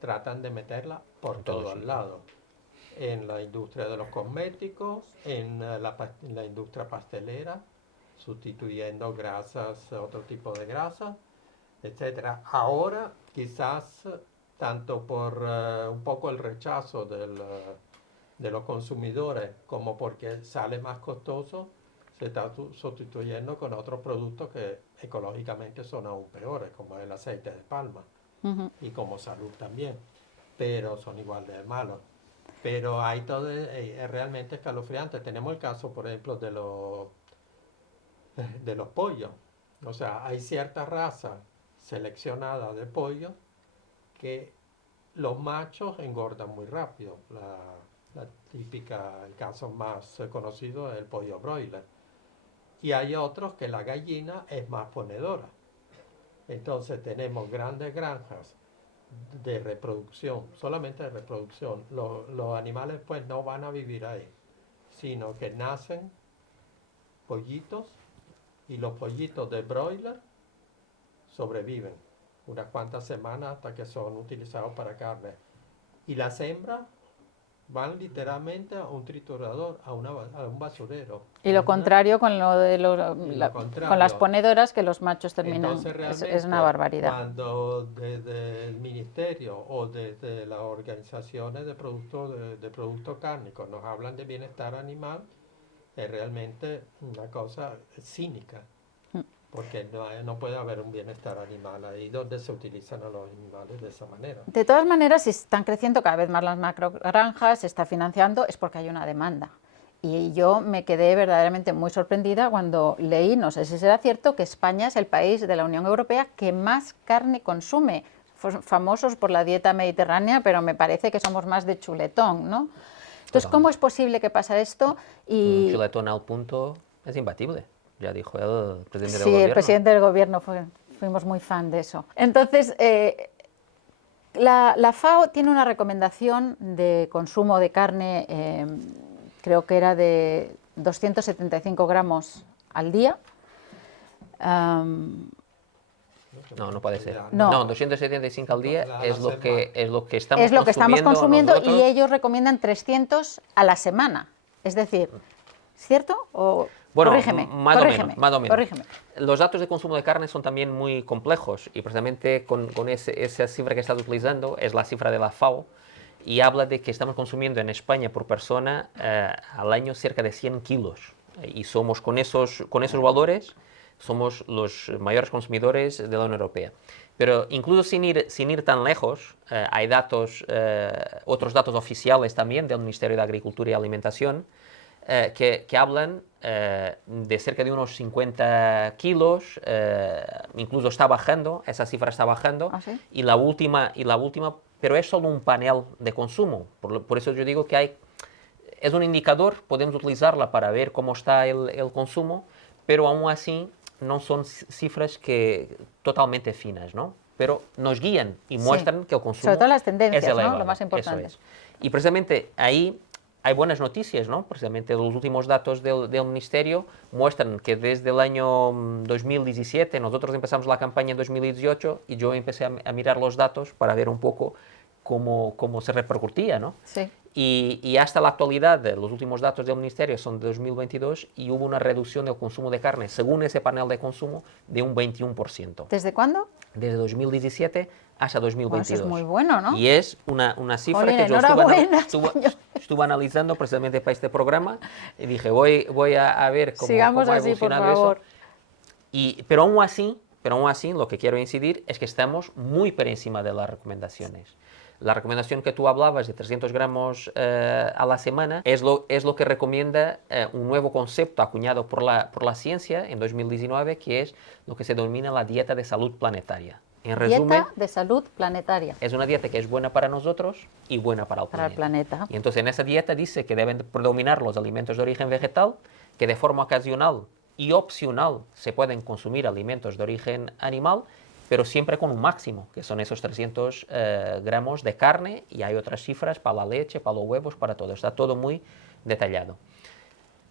tratan de meterla por todos lados. En la industria de los cosméticos, en la industria pastelera, sustituyendo grasas, otro tipo de grasas, etcétera. Ahora, quizás, tanto por un poco el rechazo de los consumidores como porque sale más costoso, se está sustituyendo con otros productos que ecológicamente son aún peores, como el aceite de palma y como salud también, pero son igual de malos. Pero hay todo, es realmente escalofriante. Tenemos el caso, por ejemplo, de los pollos. O sea, hay ciertas razas seleccionadas de pollo que los machos engordan muy rápido. La típica, el caso más conocido es el pollo broiler. Y hay otros que la gallina es más ponedora. Entonces tenemos grandes granjas de reproducción, solamente de reproducción. Los animales pues no van a vivir ahí, sino que nacen pollitos y los pollitos de broiler sobreviven unas cuantas semanas hasta que son utilizados para carne. Y las hembras van literalmente a un triturador, a un basurero. Y lo contrario con lo de con las ponedoras, que los machos terminan. Entonces, Es una barbaridad. Cuando desde el ministerio o desde las organizaciones de productos cárnicos nos hablan de bienestar animal, es realmente una cosa cínica. Porque no puede haber un bienestar animal ahí donde se utilizan a los animales de esa manera. De todas maneras, si están creciendo cada vez más las macrogranjas, se está financiando, es porque hay una demanda. Y yo me quedé verdaderamente muy sorprendida cuando leí, no sé si será cierto, que España es el país de la Unión Europea que más carne consume. Famosos por la dieta mediterránea, pero me parece que somos más de chuletón, ¿no? Entonces, ¿cómo es posible que pasa esto? Un chuletón al punto es imbatible. Ya dijo el presidente del gobierno. Sí, el presidente del gobierno, fuimos muy fan de eso. Entonces, la FAO tiene una recomendación de consumo de carne, creo que era de 275 gramos al día. No puede ser. No. No, 275 al día es lo que estamos Es lo que estamos consumiendo nosotros. y ellos recomiendan 300 a la semana. Es decir, ¿cierto? O, bueno, corrígeme. Más o menos. Corrígeme. Los datos de consumo de carne son también muy complejos y precisamente con esa cifra que estás utilizando es la cifra de la FAO y habla de que estamos consumiendo en España por persona al año cerca de 100 kilos y somos con esos valores somos los mayores consumidores de la Unión Europea. Pero incluso sin ir tan lejos, hay otros datos oficiales también del Ministerio de Agricultura y Alimentación que hablan de cerca de unos 50 kilos, incluso está bajando, esa cifra está bajando, ¿Ah, sí? y la última, pero es solo un panel de consumo, por eso yo digo que es un indicador, podemos utilizarla para ver cómo está el consumo, pero aún así no son cifras totalmente finas, ¿no? Pero nos guían y muestran que el consumo sobre todo las tendencias, es elevado, ¿no? Lo más importante. Eso es. Y precisamente ahí hay buenas noticias, ¿no? Precisamente los últimos datos del Ministerio muestran que desde el año 2017, nosotros empezamos la campaña en 2018 y yo empecé a mirar los datos para ver un poco cómo se repercutía, ¿no? Sí. Y hasta la actualidad, los últimos datos del Ministerio son de 2022 y hubo una reducción del consumo de carne, según ese panel de consumo, de un 21%. ¿Desde cuándo? Desde 2017 hasta 2022. Bueno, eso es muy bueno, ¿no? Y es una cifra Jolín, que yo estuve analizando precisamente para este programa y dije, voy a ver cómo ha así, evolucionado por favor. eso. Pero aún así, lo que quiero incidir es que estamos muy por encima de las recomendaciones. La recomendación que tú hablabas de 300 gramos a la semana es lo que recomienda un nuevo concepto acuñado por la ciencia en 2019, que es lo que se denomina la dieta de salud planetaria. En resumen, dieta de salud planetaria. es una dieta que es buena para nosotros y buena para el Para el planeta. planeta. Y entonces en esa dieta dice que deben predominar los alimentos de origen vegetal, que de forma ocasional y opcional se pueden consumir alimentos de origen animal, pero siempre con un máximo, que son esos 300 gramos de carne, y hay otras cifras para la leche, para los huevos, para todo. Está todo muy detallado.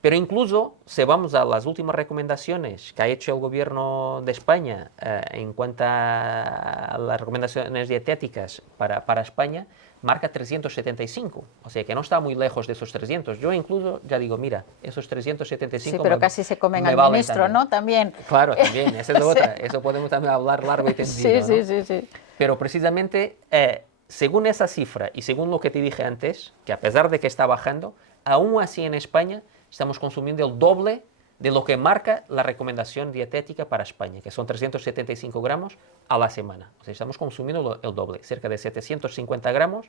Pero incluso, si vamos a las últimas recomendaciones que ha hecho el gobierno de España en cuanto a las recomendaciones dietéticas para España, marca 375. O sea que no está muy lejos de esos 300. Yo incluso ya digo, mira, esos 375 Sí, pero casi se comen me al valen ministro, también. ¿no? También. Claro, también, esa es otra. Eso podemos también hablar largo y tendido, Sí, ¿no? sí. Pero precisamente, según esa cifra y según lo que te dije antes, que a pesar de que está bajando, aún así en España estamos consumiendo el doble de lo que marca la recomendación dietética para España, que son 375 gramos a la semana. O sea, estamos consumiendo el doble, cerca de 750 gramos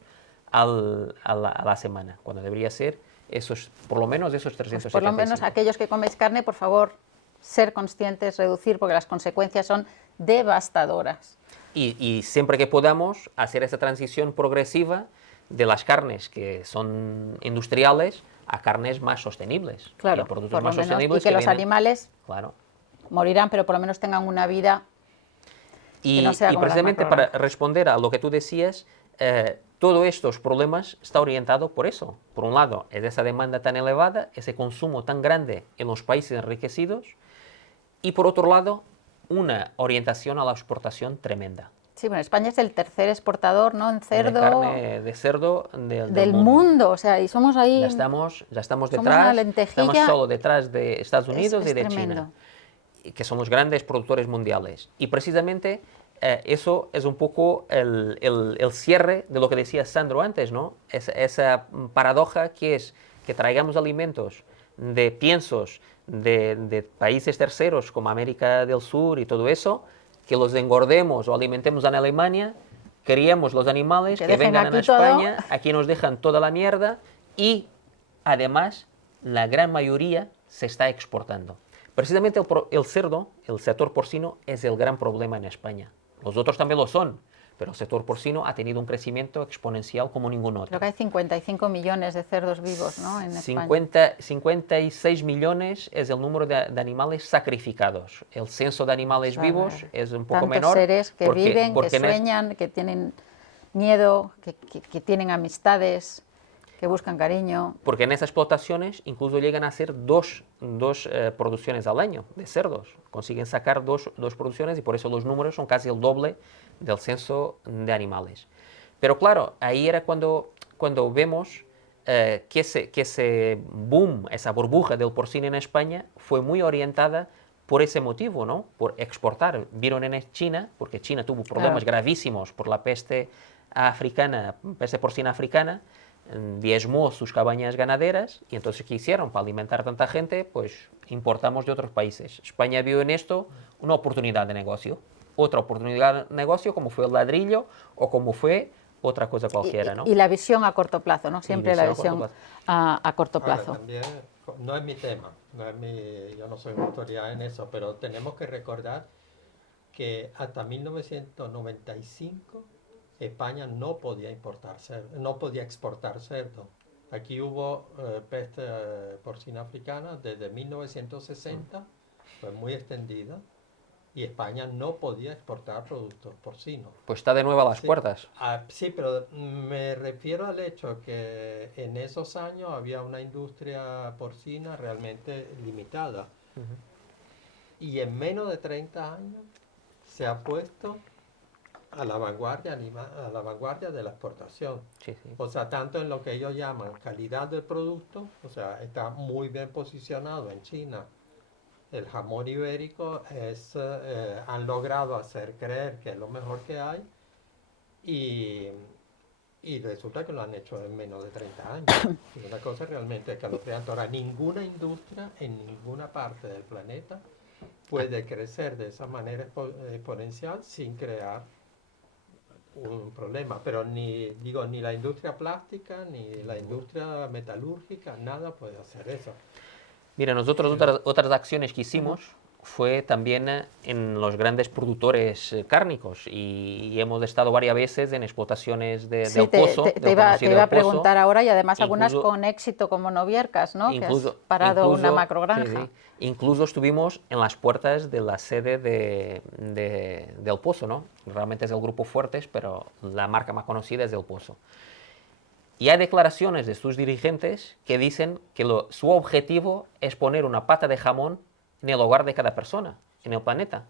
a la semana, cuando debería ser esos, por lo menos esos 375. Pues por lo menos aquellos que coméis carne, por favor, ser conscientes, reducir, porque las consecuencias son devastadoras. Y siempre que podamos hacer esa transición progresiva de las carnes que son industriales a carnes más sostenibles. Claro, y productos por lo más menos, sostenibles y que los vienen, animales claro. morirán, pero por lo menos tengan una vida que no sea Y como las precisamente para macrogranjas. responder a lo que tú decías, todos estos problemas está orientado por eso. Por un lado, es esa demanda tan elevada, ese consumo tan grande en los países enriquecidos, y por otro lado, una orientación a la exportación tremenda. Sí, bueno, España es el tercer exportador, ¿no? En cerdo De carne de cerdo del mundo, o sea, y somos ahí. Ya estamos somos detrás, una lentejilla. estamos solo detrás de Estados Unidos Es y de tremendo. China, que son los grandes productores mundiales. Y precisamente eso es un poco el cierre de lo que decía Sandro antes, ¿no? Esa paradoja que es que traigamos alimentos de piensos de países terceros como América del Sur y todo eso, que los engordemos o alimentemos en Alemania, criemos los animales, Que que dejen vengan a aquí todo. España, aquí nos dejan toda la mierda y además la gran mayoría se está exportando. Precisamente el cerdo, el sector porcino, es el gran problema en España. Los otros también lo son, pero el sector porcino ha tenido un crecimiento exponencial como ningún otro. Creo que hay 55 millones de cerdos vivos, ¿no? En España. 56 millones es el número de animales sacrificados. El censo de animales vivos es un poco tantos menor. Seres que viven, que en sueñan, que tienen miedo, que tienen amistades, que buscan cariño. Porque en esas explotaciones incluso llegan a ser dos producciones al año de cerdos. Consiguen sacar dos producciones y por eso los números son casi el doble del censo de animales. Pero claro, ahí era cuando vemos que ese boom, esa burbuja del porcino en España fue muy orientada por ese motivo, ¿no? Por exportar. Vieron en China, porque China tuvo problemas gravísimos por la peste africana, peste porcina africana, diezmó sus cabañas ganaderas y entonces ¿qué hicieron? Para alimentar a tanta gente, pues importamos de otros países. España vio en esto una oportunidad de negocio, otra oportunidad de negocio como fue el ladrillo o como fue otra cosa cualquiera, ¿no? Y la visión a corto plazo, ¿no? Siempre la visión a corto plazo. Ahora, también, no es mi tema, yo no soy una autoridad en eso, pero tenemos que recordar que hasta 1995 España no podía no podía exportar cerdo. Aquí hubo peste porcina africana desde 1960, fue muy extendida, y España no podía exportar productos porcinos. Pues está de nuevo a las puertas. Sí, pero me refiero al hecho que en esos años había una industria porcina realmente limitada. Y en menos de 30 años se ha puesto a la vanguardia de la exportación. Sí. O sea, tanto en lo que ellos llaman calidad del producto, o sea, está muy bien posicionado en China. El jamón ibérico han logrado hacer creer que es lo mejor que hay y resulta que lo han hecho en menos de 30 años. Es una cosa realmente escalofriante. Ahora, ninguna industria en ninguna parte del planeta puede crecer de esa manera exponencial sin crear un problema, pero ni la industria plástica ni la industria metalúrgica, nada puede hacer eso. Mira, nosotros otras acciones que hicimos fue también en los grandes productores cárnicos y hemos estado varias veces en explotaciones Sí, del pozo, te iba a preguntar ahora, y además algunas incluso, con éxito como Noviercas, ¿no? Que has incluso, parado una incluso, macrogranja. sí, sí. Incluso estuvimos en las puertas de la sede del Pozo, ¿no? Realmente es el Grupo Fuertes, pero la marca más conocida es del Pozo. Y hay declaraciones de sus dirigentes que dicen que su objetivo es poner una pata de jamón en el hogar de cada persona, en el planeta.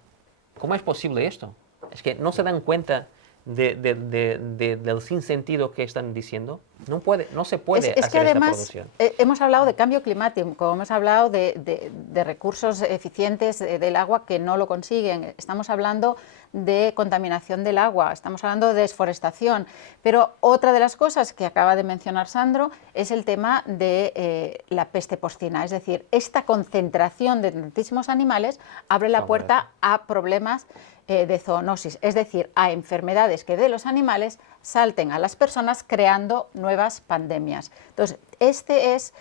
¿Cómo es posible esto? Es que no se dan cuenta del sinsentido que están diciendo. No se puede Es que hacer esta además producción. hemos hablado de cambio climático, hemos hablado de recursos eficientes del agua que no lo consiguen, estamos hablando de contaminación del agua, estamos hablando de desforestación, pero otra de las cosas que acaba de mencionar Sandro es el tema de la peste porcina, es decir, esta concentración de tantísimos animales abre la puerta a problemas de zoonosis, es decir, a enfermedades que de los animales salten a las personas creando nuevas pandemias. Entonces, este es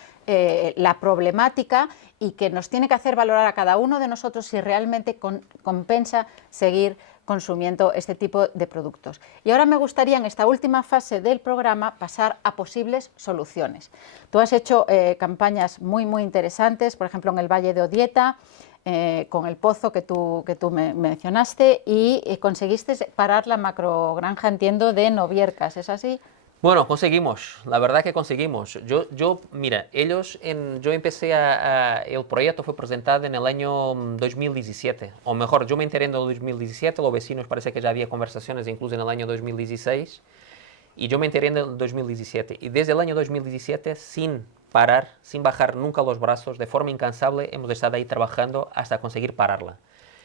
la problemática y que nos tiene que hacer valorar a cada uno de nosotros si realmente compensa seguir consumiendo este tipo de productos. Y ahora me gustaría en esta última fase del programa pasar a posibles soluciones. Tú has hecho campañas muy interesantes, por ejemplo en el Valle de Odieta, con el pozo que tú me mencionaste, y conseguiste parar la macrogranja, entiendo, de Noviercas, ¿es así? Bueno, conseguimos, la verdad que conseguimos. Mira, yo empecé el proyecto fue presentado en el año 2017, o mejor, yo me enteré en el 2017, los vecinos parece que ya había conversaciones incluso en el año 2016, y yo me enteré en el 2017, y desde el año 2017, sin parar, sin bajar nunca los brazos, de forma incansable, hemos estado ahí trabajando hasta conseguir pararla.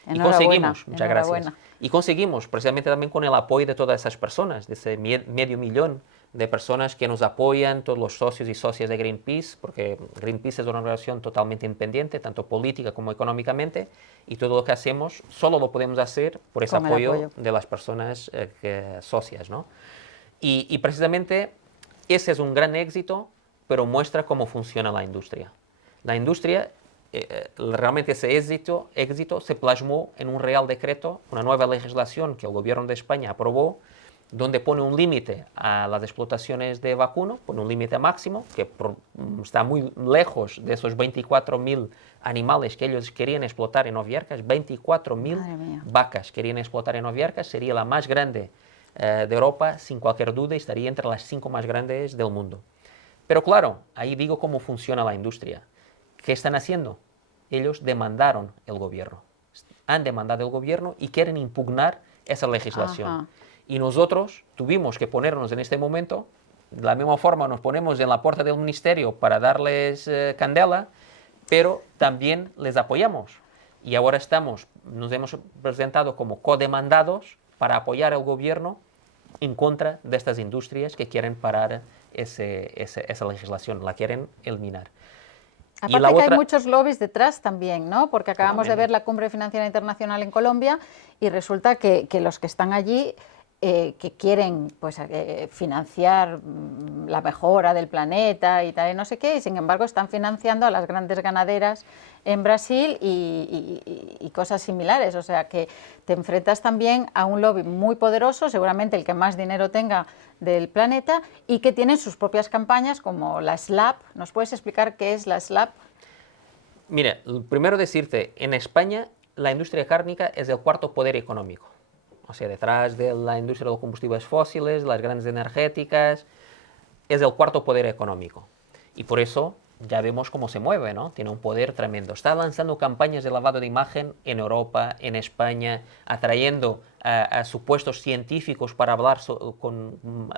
Y conseguimos, muchas gracias. Y conseguimos, precisamente también con el apoyo de todas esas personas, de ese medio millón de personas que nos apoyan, todos los socios y socias de Greenpeace, porque Greenpeace es una organización totalmente independiente, tanto política como económicamente, y todo lo que hacemos solo lo podemos hacer por ese apoyo de las personas socias, ¿no? Y precisamente ese es un gran éxito, pero muestra cómo funciona la industria. La industria, realmente ese éxito se plasmó en un Real Decreto, una nueva legislación que el gobierno de España aprobó, donde pone un límite a las explotaciones de vacuno, pone un límite máximo, que está muy lejos de esos 24.000 animales que ellos querían explotar en Noviercas. 24.000 vacas querían explotar en Noviercas, sería la más grande de Europa, sin cualquier duda, y estaría entre las 5 más grandes del mundo. Pero claro, ahí digo cómo funciona la industria. ¿Qué están haciendo? Ellos demandaron el gobierno. Han demandado el gobierno y quieren impugnar esa legislación. Ajá. Y nosotros tuvimos que ponernos en este momento, de la misma forma nos ponemos en la puerta del ministerio para darles candela, pero también les apoyamos. Y ahora nos hemos presentado como codemandados para apoyar al gobierno en contra de estas industrias que quieren parar esa legislación, la quieren eliminar. Aparte que hay muchos lobbies detrás también, ¿no? Porque acabamos de ver la Cumbre Financiera Internacional en Colombia y resulta que los que están allí, que quieren pues, financiar la mejora del planeta y tal, y no sé qué, y sin embargo están financiando a las grandes ganaderas en Brasil y cosas similares. O sea que te enfrentas también a un lobby muy poderoso, seguramente el que más dinero tenga del planeta, y que tienen sus propias campañas como la SLAP. ¿Nos puedes explicar qué es la SLAP? Mira, primero decirte, en España la industria cárnica es el cuarto poder económico. O sea, detrás de la industria de los combustibles fósiles, las grandes energéticas, es el cuarto poder económico. Y por eso ya vemos cómo se mueve, ¿no? Tiene un poder tremendo. Está lanzando campañas de lavado de imagen en Europa, en España, atrayendo a supuestos científicos para hablar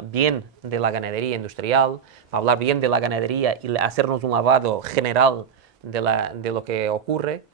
bien de la ganadería industrial, para hablar bien de la ganadería y hacernos un lavado general de lo que ocurre.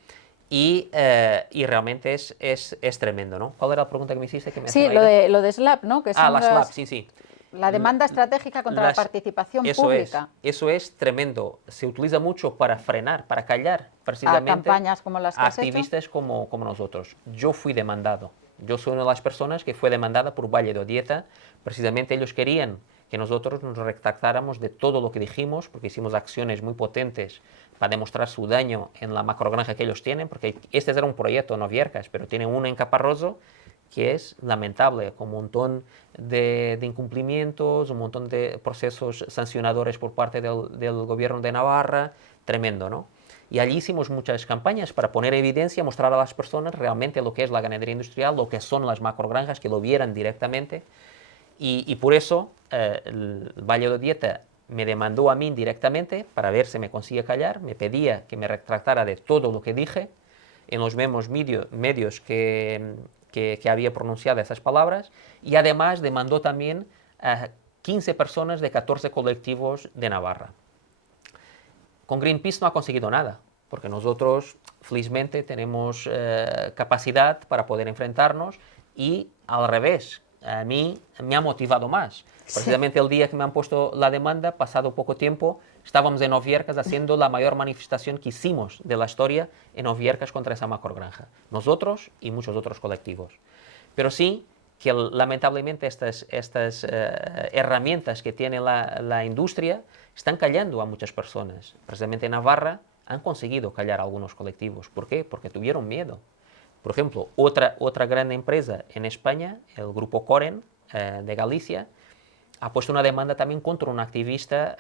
Y realmente es tremendo, ¿no? ¿Cuál era la pregunta que me hiciste? Sí, lo de SLAP, ¿no? Que la SLAP, sí. La demanda estratégica contra la participación pública. Eso es tremendo. Se utiliza mucho para frenar, para callar precisamente a campañas como las que has activistas hecho. Como nosotros. Yo fui demandado. Yo soy una de las personas que fue demandada por Valle de Odieta. Precisamente ellos querían que nosotros nos retractáramos de todo lo que dijimos, porque hicimos acciones muy potentes para demostrar su daño en la macrogranja que ellos tienen, porque este era un proyecto no Viercas, pero tienen uno en Caparroso que es lamentable, con un montón de incumplimientos, un montón de procesos sancionadores por parte del gobierno de Navarra, tremendo, ¿no? Y allí hicimos muchas campañas para poner evidencia, mostrar a las personas realmente lo que es la ganadería industrial, lo que son las macrogranjas, que lo vieran directamente. Y por eso el Valle de Dieta me demandó a mí directamente para ver si me conseguía callar, me pedía que me retractara de todo lo que dije en los mismos medios que había pronunciado esas palabras, y además demandó también a 15 personas de 14 colectivos de Navarra. Con Greenpeace no ha conseguido nada, porque nosotros felizmente tenemos capacidad para poder enfrentarnos, y al revés, a mí me ha motivado más. Precisamente el día que me han puesto la demanda, pasado poco tiempo, estábamos en Oviercas haciendo la mayor manifestación que hicimos de la historia en Oviercas contra esa macrogranja. Nosotros y muchos otros colectivos. Pero sí que lamentablemente estas herramientas que tiene la industria están callando a muchas personas. Precisamente en Navarra han conseguido callar a algunos colectivos. ¿Por qué? Porque tuvieron miedo. Por ejemplo, otra gran empresa en España, el grupo Coren de Galicia, ha puesto una demanda también contra un activista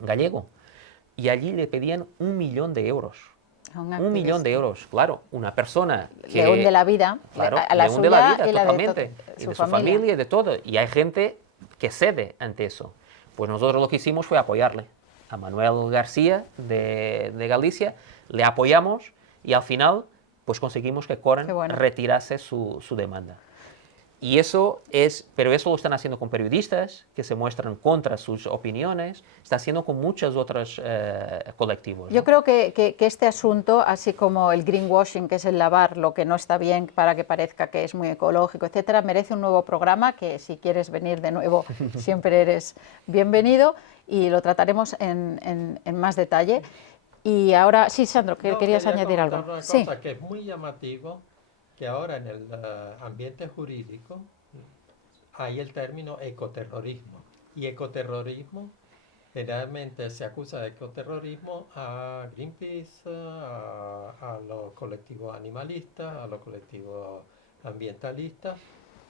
gallego. Y allí le pedían 1 millón de euros. 1 millón de euros, claro. Una persona que... Le hunde la vida, claro, a la le hunde suya la vida y la totalmente. de Y de su familia y de todo. Y hay gente que cede ante eso. Pues nosotros lo que hicimos fue apoyarle. A Manuel García de Galicia le apoyamos, y al final pues conseguimos que Coren retirase su demanda. Y pero eso lo están haciendo con periodistas que se muestran contra sus opiniones, está haciendo con muchos otros colectivos, ¿no? Yo creo que este asunto, así como el greenwashing, que es el lavar lo que no está bien para que parezca que es muy ecológico, etcétera, merece un nuevo programa que, si quieres venir de nuevo, siempre eres bienvenido, y lo trataremos en más detalle. Y ahora, sí, Sandro, querías añadir algo. Una cosa que es muy llamativo, que ahora en el ambiente jurídico hay el término ecoterrorismo. Y ecoterrorismo, generalmente se acusa de ecoterrorismo a Greenpeace, a los colectivos animalistas, a los colectivos ambientalistas,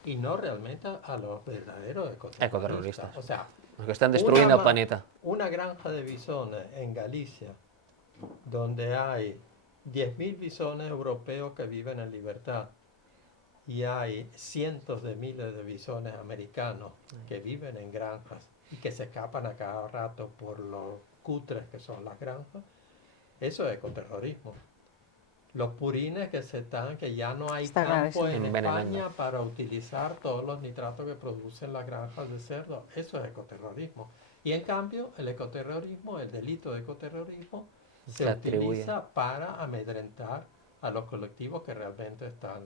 y no realmente a los verdaderos ecoterroristas. O sea, los que están destruyendo el planeta. Una granja de bisones en Galicia, donde hay 10.000 bisones europeos que viven en libertad, y hay cientos de miles de bisones americanos que viven en granjas y que se escapan a cada rato por los cutres que son las granjas, eso es ecoterrorismo. Los purines que ya no hay campo en España para utilizar todos los nitratos que producen las granjas de cerdo, eso es ecoterrorismo. Y en cambio, el ecoterrorismo, el delito de ecoterrorismo, se utiliza para amedrentar a los colectivos que realmente están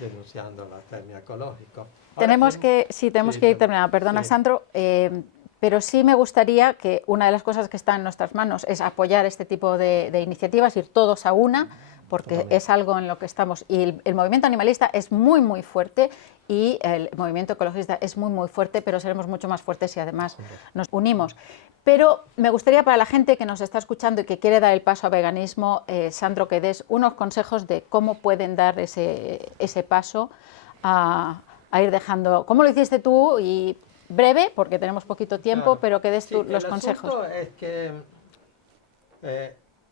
denunciando la termia ecológica. Tenemos que ir terminando. Perdona, sí. Sandro, pero sí me gustaría que una de las cosas que está en nuestras manos es apoyar este tipo de iniciativas, ir todos a una, porque es algo en lo que estamos. Y el movimiento animalista es muy, muy fuerte, y el movimiento ecologista es muy, muy fuerte, pero seremos mucho más fuertes si además nos unimos. Pero me gustaría, para la gente que nos está escuchando y que quiere dar el paso a veganismo, Sandro, que des unos consejos de cómo pueden dar ese paso a ir dejando, ¿cómo lo hiciste tú? Y breve, porque tenemos poquito tiempo, claro, pero que des tú los consejos. El asunto es que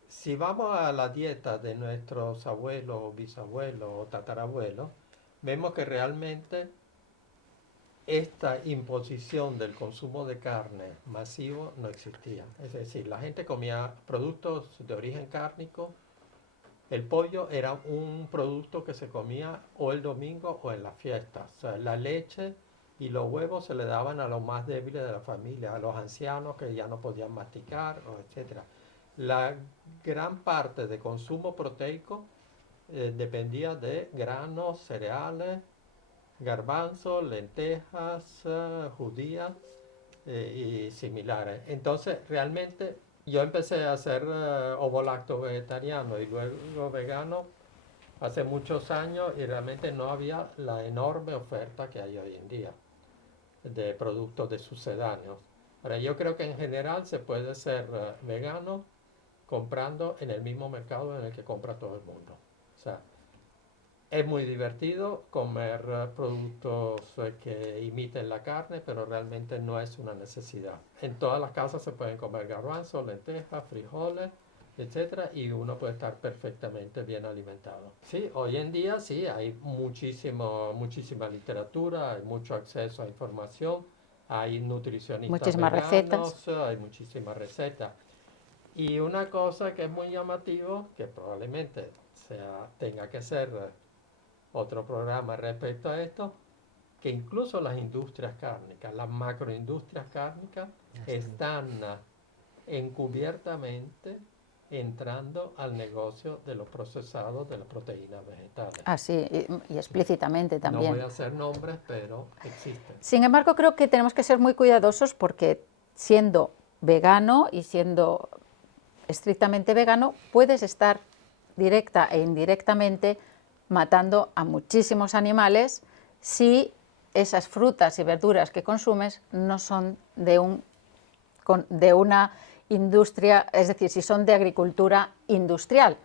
si vamos a la dieta de nuestros abuelos, bisabuelos o tatarabuelos, vemos que realmente esta imposición del consumo de carne masivo no existía. Es decir, la gente comía productos de origen cárnico. El pollo era un producto que se comía o el domingo o en las fiestas. O sea, la leche y los huevos se le daban a los más débiles de la familia, a los ancianos que ya no podían masticar, etc. La gran parte de consumo proteico dependía de granos, cereales, garbanzos, lentejas, judías y similares. Entonces, realmente yo empecé a hacer ovo-lacto vegetariano y luego vegano hace muchos años, y realmente no había la enorme oferta que hay hoy en día. de productos de sucedáneos. Ahora, yo creo que en general se puede ser vegano comprando en el mismo mercado en el que compra todo el mundo. O sea, es muy divertido comer productos que imiten la carne, pero realmente no es una necesidad. En todas las casas se pueden comer garbanzos, lentejas, frijoles, etcétera, y uno puede estar perfectamente bien alimentado. Sí, hoy en día sí, hay muchísima literatura, hay mucho acceso a información, hay nutricionistas Muchísimas veganos, recetas. hay muchísimas recetas. Y una cosa que es muy llamativo, que probablemente tenga que ser otro programa respecto a esto, que incluso las industrias cárnicas, las macroindustrias cárnicas, están encubiertamente entrando al negocio de los procesados de las proteínas vegetales. Así, y explícitamente No también. voy a hacer nombres, pero existen. Sin embargo, creo que tenemos que ser muy cuidadosos porque siendo vegano y siendo estrictamente vegano, puedes estar directa e indirectamente matando a muchísimos animales si esas frutas y verduras que consumes no son de una industria, es decir, si son de agricultura industrial.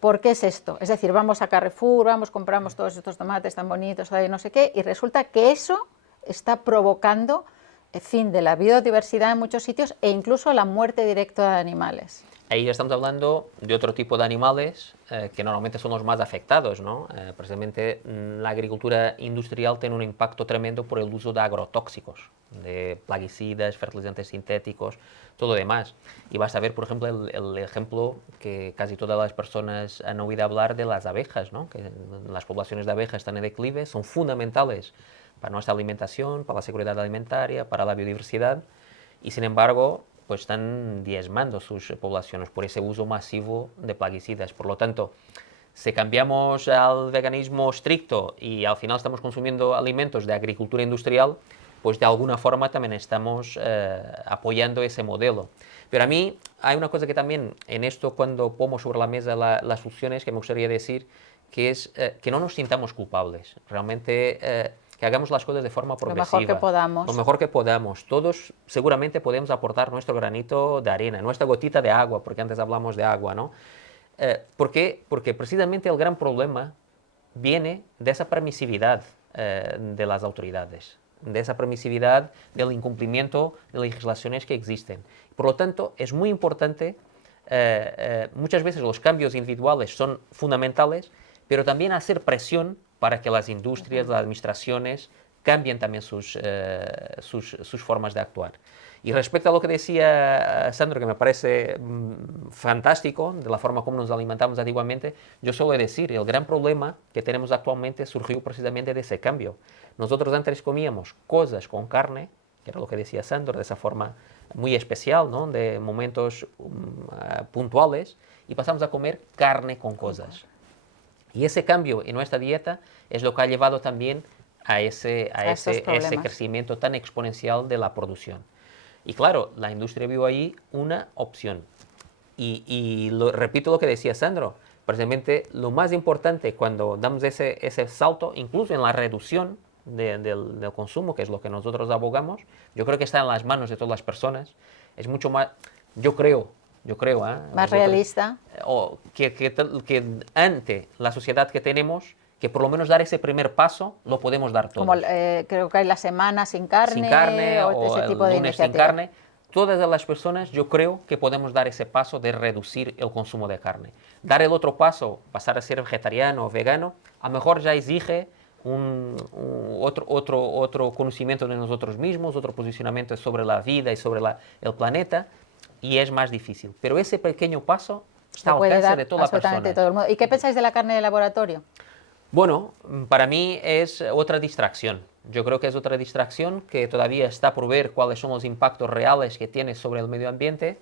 ¿Por qué es esto? Es decir, vamos a Carrefour, compramos todos estos tomates tan bonitos, no sé qué, y resulta que eso está provocando el fin de la biodiversidad en muchos sitios e incluso la muerte directa de animales. Ahí ya estamos hablando de otro tipo de animales que normalmente son los más afectados, ¿no? Precisamente la agricultura industrial tiene un impacto tremendo por el uso de agrotóxicos, de plaguicidas, fertilizantes sintéticos, todo lo demás. Y vas a ver, por ejemplo, el ejemplo que casi todas las personas han oído hablar de las abejas, ¿no? Que las poblaciones de abejas están en declive, son fundamentales para nuestra alimentación, para la seguridad alimentaria, para la biodiversidad, y sin embargo pues están diezmando sus poblaciones por ese uso masivo de plaguicidas. Por lo tanto, si cambiamos al veganismo estricto y al final estamos consumiendo alimentos de agricultura industrial, pues de alguna forma también estamos apoyando ese modelo. Pero a mí hay una cosa que también en esto, cuando pongo sobre la mesa las soluciones, que me gustaría decir, que es que no nos sintamos culpables. Realmente que hagamos las cosas de forma progresiva. Lo mejor que podamos. Lo mejor que podamos. Todos seguramente podemos aportar nuestro granito de arena, nuestra gotita de agua, porque antes hablamos de agua, ¿no? ¿Por qué? Porque precisamente el gran problema viene de esa permisividad de las autoridades, de esa permisividad del incumplimiento de legislaciones que existen. Por lo tanto, es muy importante, muchas veces los cambios individuales son fundamentales, pero también hacer presión para que las industrias, las administraciones cambien también sus formas de actuar. Y respecto a lo que decía Sandro, que me parece fantástico, de la forma como nos alimentamos antiguamente, yo suelo decir, el gran problema que tenemos actualmente surgió precisamente de ese cambio. Nosotros antes comíamos cosas con carne, que era lo que decía Sandro, de esa forma muy especial, ¿no? De momentos puntuales, y pasamos a comer carne con cosas. Y ese cambio en nuestra dieta es lo que ha llevado también a ese crecimiento tan exponencial de la producción. Y claro, la industria vio ahí una opción. Y repito lo que decía Sandro, precisamente lo más importante cuando damos ese salto, incluso en la reducción del consumo, que es lo que nosotros abogamos, yo creo que está en las manos de todas las personas. Es mucho más, yo creo, más realista, que ante la sociedad que tenemos, que por lo menos dar ese primer paso lo podemos dar todos. Como creo que hay la semana sin carne o ese tipo de lunes sin carne. Todas las personas yo creo que podemos dar ese paso de reducir el consumo de carne. Dar el otro paso, pasar a ser vegetariano o vegano, a lo mejor ya exige otro conocimiento de nosotros mismos, otro posicionamiento sobre la vida y sobre el planeta, y es más difícil. Pero ese pequeño paso está al alcance de toda persona. Todo el mundo. ¿Y qué pensáis de la carne de laboratorio? Bueno, para mí es otra distracción. Yo creo que es otra distracción que todavía está por ver cuáles son los impactos reales que tiene sobre el medio ambiente.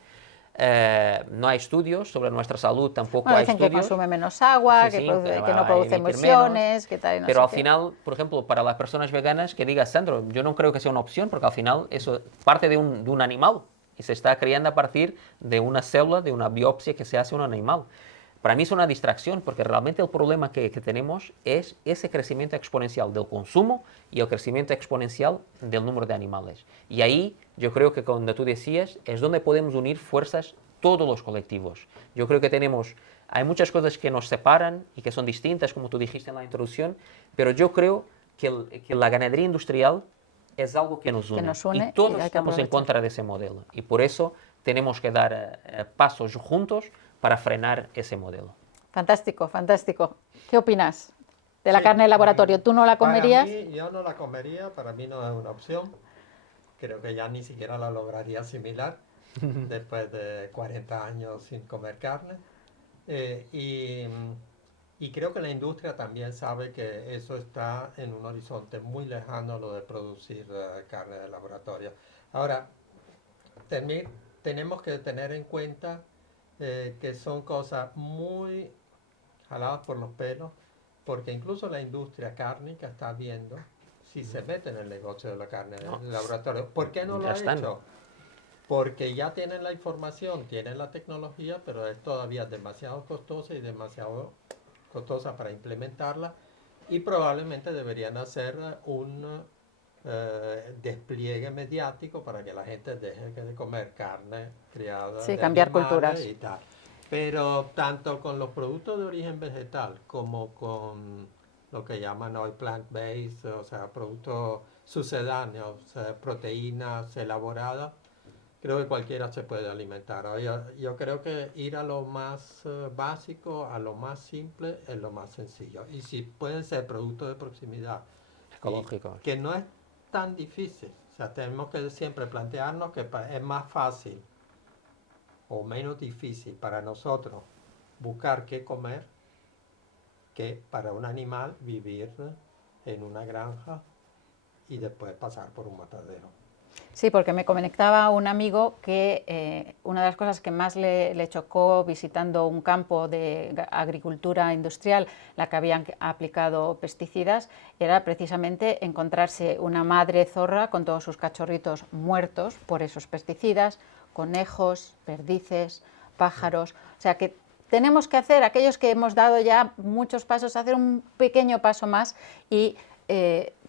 No hay estudios sobre nuestra salud, tampoco hay dicen estudios. Que consume menos agua, que no produce emisiones, que tal, pero al final, por ejemplo, para las personas veganas, que diga, Sandro, yo no creo que sea una opción, porque al final eso parte de un animal y se está creando a partir de una célula, de una biopsia que se hace en un animal. Para mí es una distracción porque realmente el problema que tenemos es ese crecimiento exponencial del consumo y el crecimiento exponencial del número de animales. Y ahí yo creo que, cuando tú decías, es donde podemos unir fuerzas todos los colectivos. Yo creo que hay muchas cosas que nos separan y que son distintas, como tú dijiste en la introducción, pero yo creo que la ganadería industrial es algo que nos une, y todos estamos en contra de ese modelo. Y por eso tenemos que dar pasos juntos para frenar ese modelo. Fantástico, fantástico. ¿Qué opinas de la carne de laboratorio? ¿Tú no la comerías? Para mí, yo no la comería, para mí no es una opción. Creo que ya ni siquiera la lograría asimilar después de 40 años sin comer carne. Y creo que la industria también sabe que eso está en un horizonte muy lejano, lo de producir carne de laboratorio. Ahora, tenemos que tener en cuenta que son cosas muy jaladas por los pelos, porque incluso la industria cárnica está viendo si se mete en el negocio de la carne del laboratorio. ¿Por qué no lo ha hecho? Porque ya tienen la información, tienen la tecnología, pero es todavía demasiado costosa y demasiado costosa para implementarla, y probablemente deberían hacer un despliegue mediático para que la gente deje de comer carne criada de cambiar culturas y tal. Pero tanto con los productos de origen vegetal como con lo que llaman hoy plant-based, o sea, productos sucedáneos, proteínas elaboradas, creo que cualquiera se puede alimentar. Yo creo que ir a lo más básico, a lo más simple, es lo más sencillo. Y si pueden ser productos de proximidad, ecológicos, que no es tan difícil. O sea, tenemos que siempre plantearnos que es más fácil o menos difícil para nosotros buscar qué comer que para un animal vivir en una granja y después pasar por un matadero. Sí, porque me conectaba un amigo que una de las cosas que más le chocó visitando un campo de agricultura industrial, la que habían aplicado pesticidas, era precisamente encontrarse una madre zorra con todos sus cachorritos muertos por esos pesticidas, conejos, perdices, pájaros. O sea que tenemos que hacer, aquellos que hemos dado ya muchos pasos, hacer un pequeño paso más y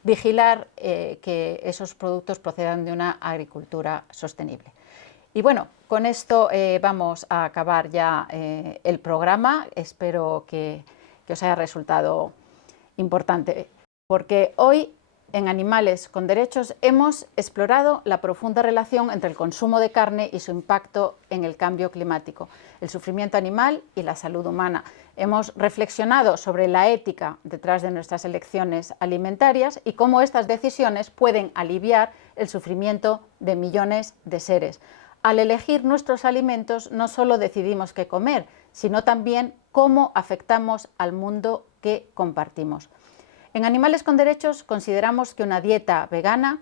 vigilar que esos productos procedan de una agricultura sostenible. Y bueno, con esto vamos a acabar ya el programa. Espero que os haya resultado importante, porque hoy en Animales con Derechos hemos explorado la profunda relación entre el consumo de carne y su impacto en el cambio climático, el sufrimiento animal y la salud humana. Hemos reflexionado sobre la ética detrás de nuestras elecciones alimentarias y cómo estas decisiones pueden aliviar el sufrimiento de millones de seres. Al elegir nuestros alimentos no solo decidimos qué comer, sino también cómo afectamos al mundo que compartimos. En Animales con Derechos consideramos que una dieta vegana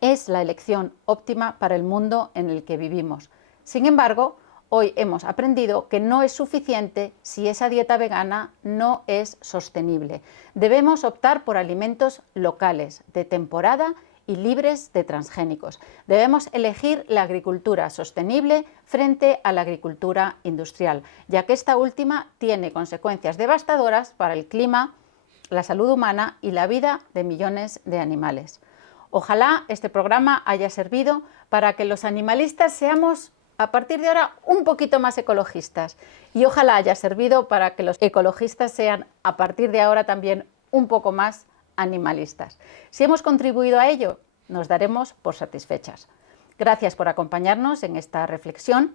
es la elección óptima para el mundo en el que vivimos. Sin embargo, hoy hemos aprendido que no es suficiente si esa dieta vegana no es sostenible. Debemos optar por alimentos locales, de temporada y libres de transgénicos. Debemos elegir la agricultura sostenible frente a la agricultura industrial, ya que esta última tiene consecuencias devastadoras para el clima, la salud humana y la vida de millones de animales. Ojalá este programa haya servido para que los animalistas seamos, a partir de ahora, un poquito más ecologistas, y ojalá haya servido para que los ecologistas sean, a partir de ahora, también un poco más animalistas. Si hemos contribuido a ello, nos daremos por satisfechas. Gracias por acompañarnos en esta reflexión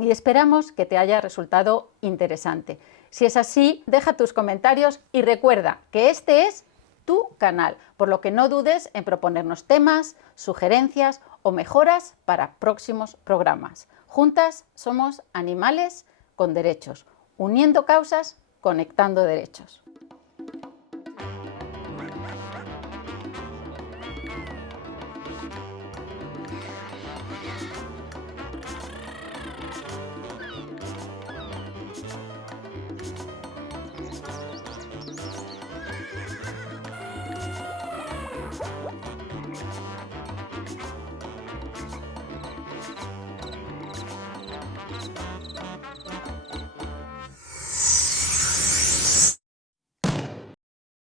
y esperamos que te haya resultado interesante. Si es así, deja tus comentarios y recuerda que este es tu canal, por lo que no dudes en proponernos temas, sugerencias o mejoras para próximos programas. Juntas somos Animales con Derechos, uniendo causas, conectando derechos.